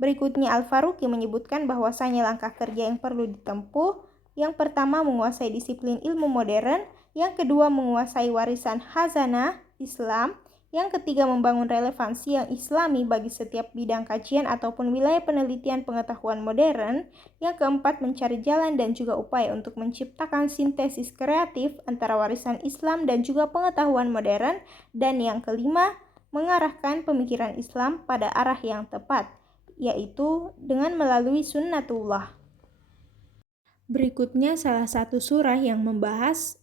Berikutnya Al-Faruqi menyebutkan bahwasanya langkah kerja yang perlu ditempuh. Yang pertama menguasai disiplin ilmu modern, yang kedua menguasai warisan khazanah Islam, yang ketiga membangun relevansi yang islami bagi setiap bidang kajian ataupun wilayah penelitian pengetahuan modern, yang keempat mencari jalan dan juga upaya untuk menciptakan sintesis kreatif antara warisan Islam dan juga pengetahuan modern, dan yang kelima mengarahkan pemikiran Islam pada arah yang tepat, yaitu dengan melalui sunnatullah. Berikutnya salah satu surah yang membahas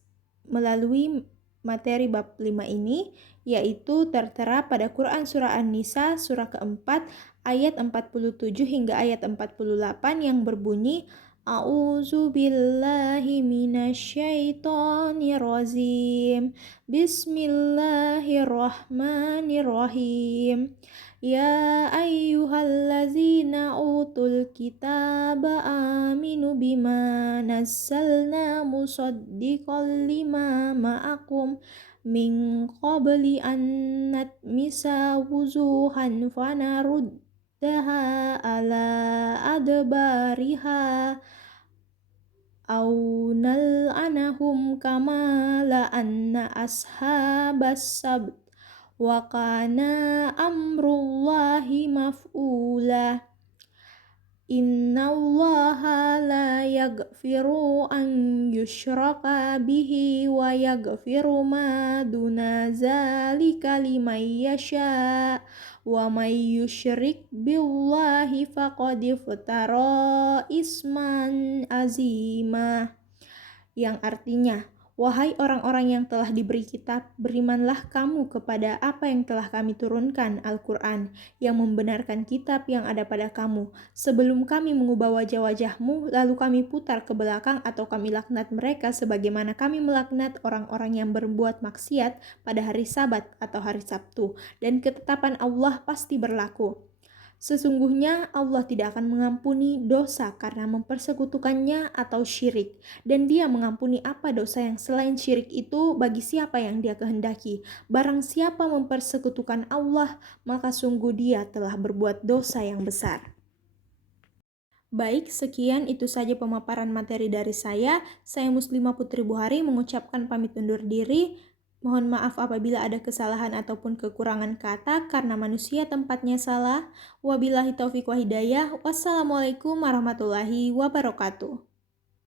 melalui materi bab 5 ini yaitu tertera pada Quran surah An-Nisa surah keempat ayat 47 hingga ayat 48 yang berbunyi A'udzu billahi minasyaitonir rajim. Bismillahirrahmanirrahim. Ya ayyuhallazina utul kitaba aminu bima nazzalna musaddiqan lima ma'akum min qabli an natmisa wujuhan fanaruddaha ala adbariha aw nal'anahum kama la'anna ashabas sabt wa kana amrullahi maf'ula. Innallaha la yaghfiru an yushraka bihi wa yaghfiru ma duna zalika liman yasha wa may yusyrik billahi faqad iftara isman azima, yang artinya, wahai orang-orang yang telah diberi kitab, berimanlah kamu kepada apa yang telah kami turunkan, Al-Quran, yang membenarkan kitab yang ada pada kamu. Sebelum kami mengubah wajah-wajahmu, lalu kami putar ke belakang atau kami laknat mereka sebagaimana kami melaknat orang-orang yang berbuat maksiat pada hari Sabat atau hari Sabtu. Dan ketetapan Allah pasti berlaku. Sesungguhnya Allah tidak akan mengampuni dosa karena mempersekutukannya atau syirik, dan Dia mengampuni apa dosa yang selain syirik itu bagi siapa yang Dia kehendaki. Barang siapa mempersekutukan Allah, maka sungguh dia telah berbuat dosa yang besar. Baik, sekian itu saja pemaparan materi dari saya. Saya Muslimah Putri Buhari mengucapkan pamit undur diri. Mohon maaf apabila ada kesalahan ataupun kekurangan kata karena manusia tempatnya salah. Wabillahi taufiq wa hidayah. Wassalamualaikum warahmatullahi wabarakatuh.